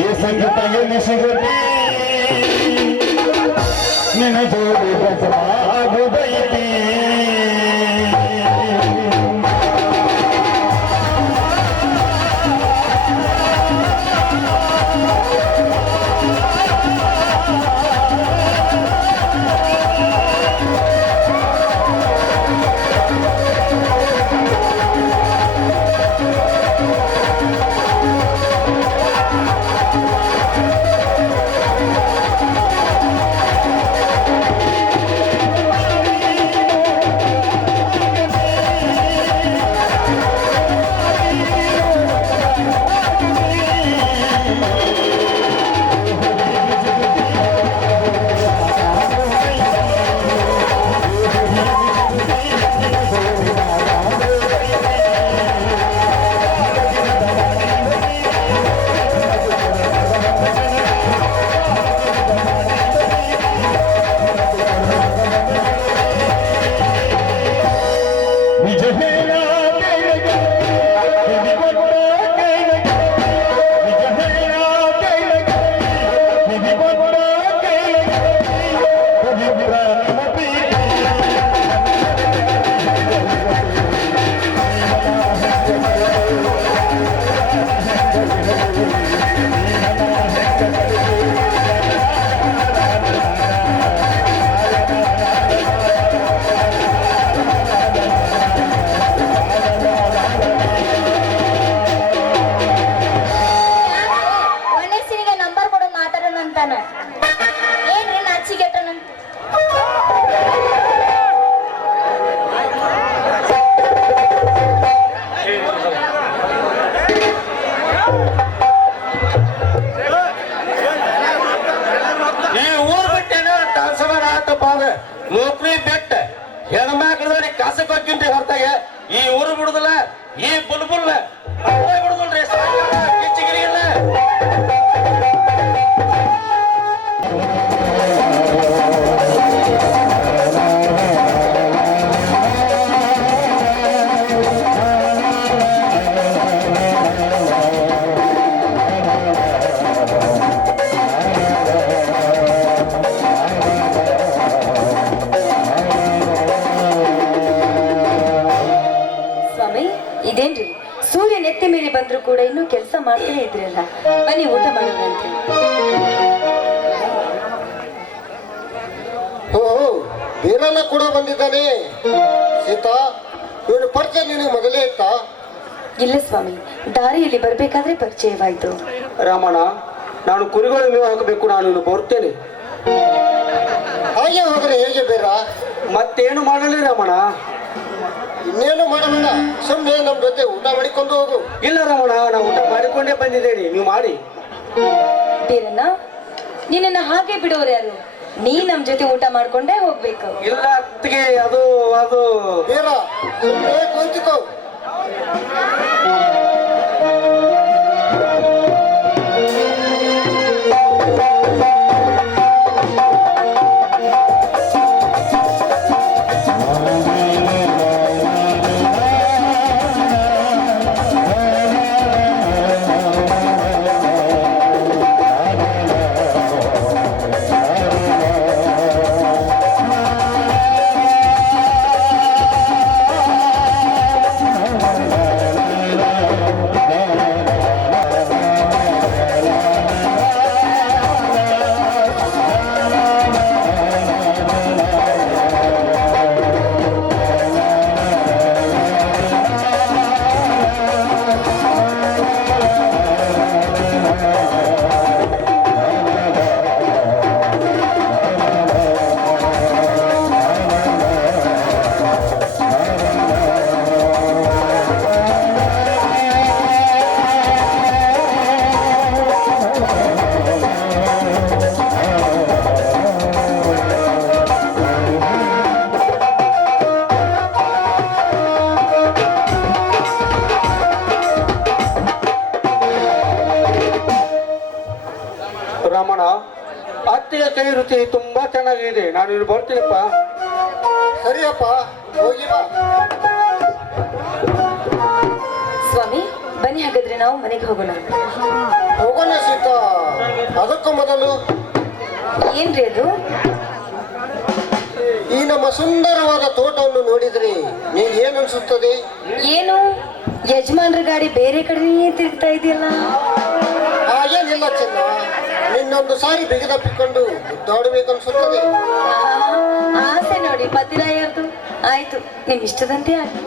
ಈ ಸಂಗೀತ ಎಲ್ಲಿ ಸಿಗುತ್ತೆ ನಿನ್ನ ಜೋಡಿ ಬಸವಾಗುದೈತಿ ಒಳ್ಳೆಸಿನಿಗೆ ನಂಬರ್ ಕೊಡು ಮಾತಾಡೋಣ ಅಂತಾನ ಏನ್ರಿ ನಾಚಿಗೆಟ್ಟನಂತ ಈ ಊರ್ ಬಿಟ್ಟೇನೋ ಟ್ರಾನ್ಸ್ಫರ್ ಆತಪ್ಪ ಅದ ನೌಕರಿ ಬಿಟ್ಟ ಹೆಣ್ಮಕ್ಳದಲ್ಲಿ ಕಸಕ್ ಹೋಗ್ತಿಂತ ಹೊರತಾಗ ಈ ಊರು ಬಿಡುದಿಲ್ಲ ಈ ಬುಲ್ಬುಲ್ ಬಿಡುದಿಲ್ರಿ ಕಿಚ್ಚಿಗಿರಿಗಿಲ್ಲ ಸ್ವಾಮಿ ಇದೇನ್ರಿ ಸೂರ್ಯ ನೆತ್ತಿ ಮೇಲೆ ಬಂದ್ರು ಕೂಡ ಇನ್ನೂ ಕೆಲಸ ಮಾಡ್ತಾನೆ ಇದ್ರಲ್ಲ ಬನ್ನಿ ಊಟ ಮಾಡೋದಂತೆ ಓ ಬೀರಣ್ಣ ಕೂಡ ಬಂದಿದ್ದಾನೆ. ಸೀತಾ, ಇವನು ಪರಿಚಯ ನಿನಗೆ ಮೊದಲೇ ಇತ್ತಾ? ಇಲ್ಲ ಸ್ವಾಮಿ, ದಾರಿಯಲ್ಲಿ ಬರ್ಬೇಕಾದ್ರೆ ಪರಿಚಯವಾಯ್ತು. ರಾಮಣ್ಣ, ನಾನು ಕುರಿಗಳು ಮೇವು ಹಾಕಬೇಕು, ನಾನು ಇನ್ನು ಬರ್ತೇನೆ. ಹಾಗೆ ಹೋದ್ರೆ ಹೇಗೆ ಬೇರ? ಮತ್ತೇನು ಮಾಡಲಿ ರಾಮಣ್ಣ? ಇನ್ನೇನು ಮಾಡಬೇಡ, ಸುಮ್ಮನೆ ನಮ್ಮ ಜೊತೆ ಊಟ ಮಾಡಿಕೊಂಡು ಹೋಗು. ಇಲ್ಲ ರಾಮಣ್ಣ, ನಾನು ಊಟ ಮಾಡಿಕೊಂಡೇ ಬಂದಿದ್ದೇನೆ, ನೀವು ಮಾಡಿ. ಬೀರಣ್ಣ, ನಿನ್ನ ಹಾಗೆ ಬಿಡೋರು ಯಾರು? ನೀ ನಮ್ ಜೊತೆ ಊಟ ಮಾಡ್ಕೊಂಡೇ ಹೋಗ್ಬೇಕು. ಇಲ್ಲ ಅತ್ತಿಗೆ, ಅದು ಅದು ಬೇರ ಸುಮ್ಮನೆ ಕುಂತಿಕೋ. ರಾಮಣ್ಣ, ಅತ್ತಿಗೆ ಕೈ ರುಚಿ ತುಂಬಾ ಚೆನ್ನಾಗಿದೆ, ನಾನು ಇಲ್ಲಿ ಬರ್ತೀನಪ್ಪ. ಸರಿಯಪ್ಪ, ಹೋಗಿ ಬಾ. ಬನ್ನಿ ಹಾಗಾದ್ರೆ ನಾವು ಮನೆಗೆ ಹೋಗೋಣ. ಹೋಗೋಣ ಸೀತಾ. ಅದಕ್ಕೂ ಮೊದಲು ಏನ್ರಿ ಅದು? ಈ ನಮ್ಮ ಸುಂದರವಾದ ತೋಟವನ್ನು ನೋಡಿದ್ರೆ ನೀವು ಏನು ಅನ್ಸುತ್ತದೆ? ಏನು ಯಜಮಾನ್ರ ಗಾಡಿ ಬೇರೆ ಕಡೆನೇ ತಿರುಗ್ತಾ ಇದೆಯಲ್ಲ? ಹಾಗೇನಿಲ್ಲ ಚೆನ್ನ, ನಿನ್ನೊಂದು ಸಾರಿ ಬಿಗಿದಪ್ಪಿಕೊಂಡು ಮುದ್ದಾಡಬೇಕನ್ಸುತ್ತದೆ. ಆಸೆ ನೋಡಿ ಮದ್ದಿರಾಯರ್ದು. ಆಯ್ತು, ನಿಮ್ ಇಷ್ಟದಂತೆ ಆಗಿ.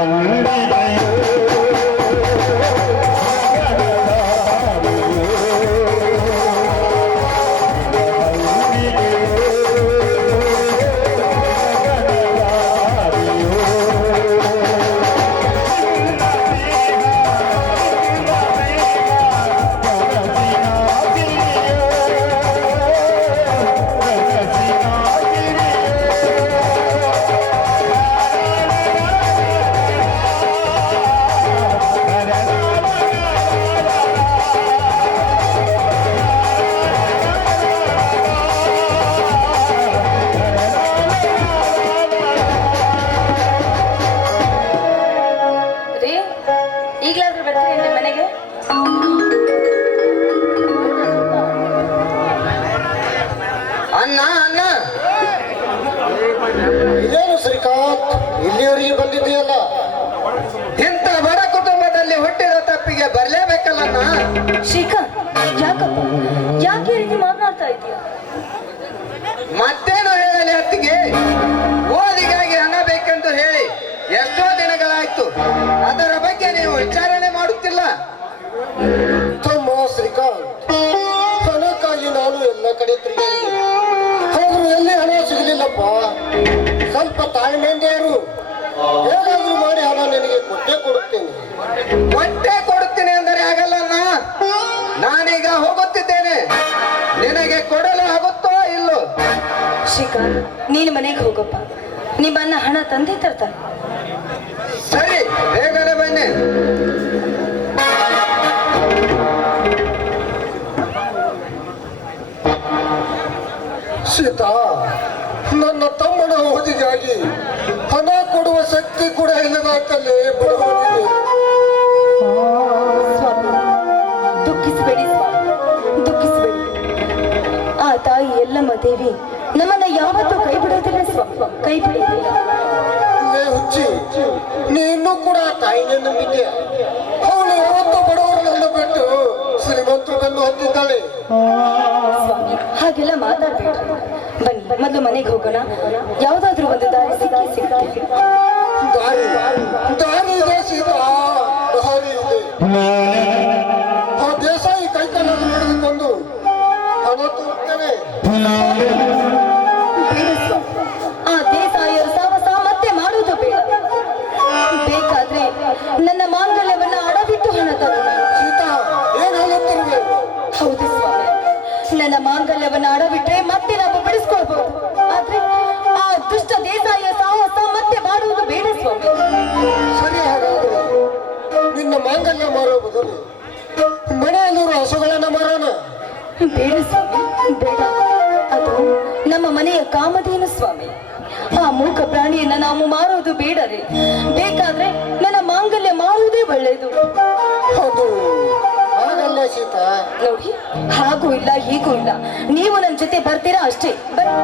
ಬಂದಿದೆಯೋ ರೀ ಈಗ್ಲಾದ್ರೂ ಬರ್ತೀರಿ ನಿಮ್ಮ ಮನೆಗೆ? ಅಣ್ಣ ಅಣ್ಣ ಇದೇನು ಶ್ರೀಕಾಂತ್ ಇಲ್ಲಿಯವರೆಗೆ ಬಂದಿದೆಯಲ್ಲ? ಇಂಥ ಬಡ ಕುಟುಂಬದಲ್ಲಿ ಹುಟ್ಟಿದ ತಪ್ಪಿಗೆ ಬರ್ಲೇಬೇಕಲ್ಲ ಅಣ್ಣ. ಶ್ರೀಕಾಂತ್, ಯಾಕಪ್ಪ ಯಾಕೆ ಈ ರೀತಿ ಮಾತನಾಡ್ತಾ ಇದೀಯ? ಮತ್ತೇನು ಹೇಳಲಿ ಅತ್ತಿಗೆ, ಓದಿಗಾಗಿ ಹಣ ಬೇಕೆಂದು ಹೇಳಿ ಎಷ್ಟೋ ದಿನಗಳಾಯ್ತು. ಅದರ ಬಗ್ಗೆ ನೀವು ವಿಚಾರಣೆ ಮಾಡುತ್ತಿಲ್ಲ. ತಮ್ಮ ಶ್ರೀಕಾಂತ್, ಹಣಕ್ಕಾಗಿ ನಾನು ಎಲ್ಲ ಕಡೆ ತಿರುಗಾಡಿದೆ, ಆದ್ರೂ ಎಲ್ಲಿ ಹಣ ಸಿಗಲಿಲ್ಲಪ್ಪ. ಸ್ವಲ್ಪ ತಾಳ್ಮೆಯಿಂದ ಇರು, ಹೇಗಾದ್ರೂ ಮಾಡಿ ಹಣ ನಿನಗೆ ಕೊಟ್ಟೇ ಕೊಡುತ್ತೇನೆ. ಹೊಟ್ಟೆ ಕೊಡುತ್ತೀನಿ ಅಂದರೆ ಆಗಲ್ಲ ಅಣ್ಣ. ನಾನೀಗ ಹೋಗುತ್ತಿದ್ದೇನೆ, ನಿನಗೆ ಕೊಡಲು ಆಗುತ್ತೋ ಇಲ್ಲೋ? ಶ್ರೀಕಾಂತ್, ನೀನು ಮನೆಗೆ ಹೋಗಪ್ಪ. ನಿಮ್ಮನ್ನ ಹಣ ತಂದೆ ತರ್ತಾನೆ. ಸರಿ, ಬೇಗನೆ ಬನ್ನಿ. ಸೀತಾ, ನನ್ನ ತಮ್ಮನ ಓದಿಗಾಗಿ ಹಣ ಕೊಡುವ ಶಕ್ತಿ ಕೂಡ ಇಲ್ಲದಾಗ್ತಲ್ಲೇ ಬಡವನಿಗೆ. ಸ್ವಾಮಿ, ದುಃಖಿಸಬೇಡಿ ಸ್ವಾಮಿ, ದುಃಖಿಸಬೇಡಿ. ಆ ತಾಯಿ ಎಲ್ಲಮ್ಮ ದೇವಿ ನಮ್ಮನ್ನ ಯಾವತ್ತೂ ಕೈ ಬಿಡೋದಿಲ್ಲ ಸ್ವಾಮಿ, ಕೈ ಬಿಡೋದಿಲ್ಲ. ಲೇ ಹುಚ್ಚಿ, ನೀನು ಕೂಡ ತಾಯಿನೇ ನಂಬಿದ್ಯ. ಅವಳು ಯಾವತ್ತೂ ಬಡವರನ್ನು ಬಿಟ್ಟು ಶ್ರೀಮಂತರನ್ನು ಹೊಂದಿದ್ದಾಳೆ. ಸ್ವಾಮಿ, ಹಾಗೆಲ್ಲ ಮಾತಾಡ್ಬೇಡ್ರಿ. ಬನ್ನಿ, ಮೊದಲು ಮನೆಗೆ ಹೋಗೋಣ. ಯಾವ್ದಾದ್ರು ಒಂದು ದಾರಿ ಸಿಕ್ಕಿ ದಾರಿ ದಾರಿ ಇದೆ ಸೀತಾ, ದಾರಿ ಇದೆ. ಆ ದೇಸಾಯಿ ಕೈಕಲ್ಲನ್ನು ಹಿಡಿದುಕೊಂಡು ಹಣ ತೋರ್ತೇನೆ. ಬೇಡ ಸ್ವಾಮಿ, ಆ ದೇಸಾಯಿಯರ ಸಾಹಸ ಮತ್ತೆ ಮಾಡುವುದು ಬೇಡ. ಬೇಕಾದ್ರೆ ನನ್ನ ಮಾಂಗಲ್ಯವನ್ನ ಅಡವಿಟ್ಟು ಹಣ ತಗೋಣ. ಸೀತಾ, ಏನ್ ಹೇಳುತ್ತಿರುವೆ? ಹೌದು ಸ್ವಾಮಿ, ನನ್ನ ಮಾಂಗಲ್ಯವನ್ನ ಅಡವಿಟ್ರೆ ಮತ್ತೆ ನಾವು ಬಿಡಿಸ್ಕೊಳ್ಬಹುದು. ಆದ್ರೆ ಆ ದುಷ್ಟ ದೇಸಾಯಿಯ ಸಾಹಸ ಮತ್ತೆ ಮಾಡುವುದು ಬೇಡ ಸ್ವಾಮಿ. ಸರಿ, ಹಾಗಾದ್ರೆ ನಿನ್ನ ಮಾಂಗಲ್ಯ ಮಾರೋ ಬದಲು ಮನೆಯಲ್ಲಿರುವ ಹಸುಗಳನ್ನ ಮಾರೋಣ. ಬೇಡ ಸ್ವಾಮಿ, ಬೇಡ. ಅದು ನಮ್ಮ ಮನೆಯ ಕಾಮಧೇನು ಸ್ವಾಮಿ. ಆ ಮೂಕ ಪ್ರಾಣಿಯನ್ನ ನಾವು ಮಾರೋದು ಬೇಡರೆ. ಬೇಕಾದ್ರೆ ನನ್ನ ಮಾಂಗಲ್ಯ ಮಾರುವುದೇ ಒಳ್ಳೆಯದು. ಅದು ಹಾಗಲ್ಲ ಸೀತಾ. ನೋಡಿ, ಹಾಗೂ ಇಲ್ಲ ಹೀಗೂ ಇಲ್ಲ. ನೀವು ನನ್ನ ಜೊತೆ ಬರ್ತೀರಾ ಅಷ್ಟೇ. ಬನ್ನಿ.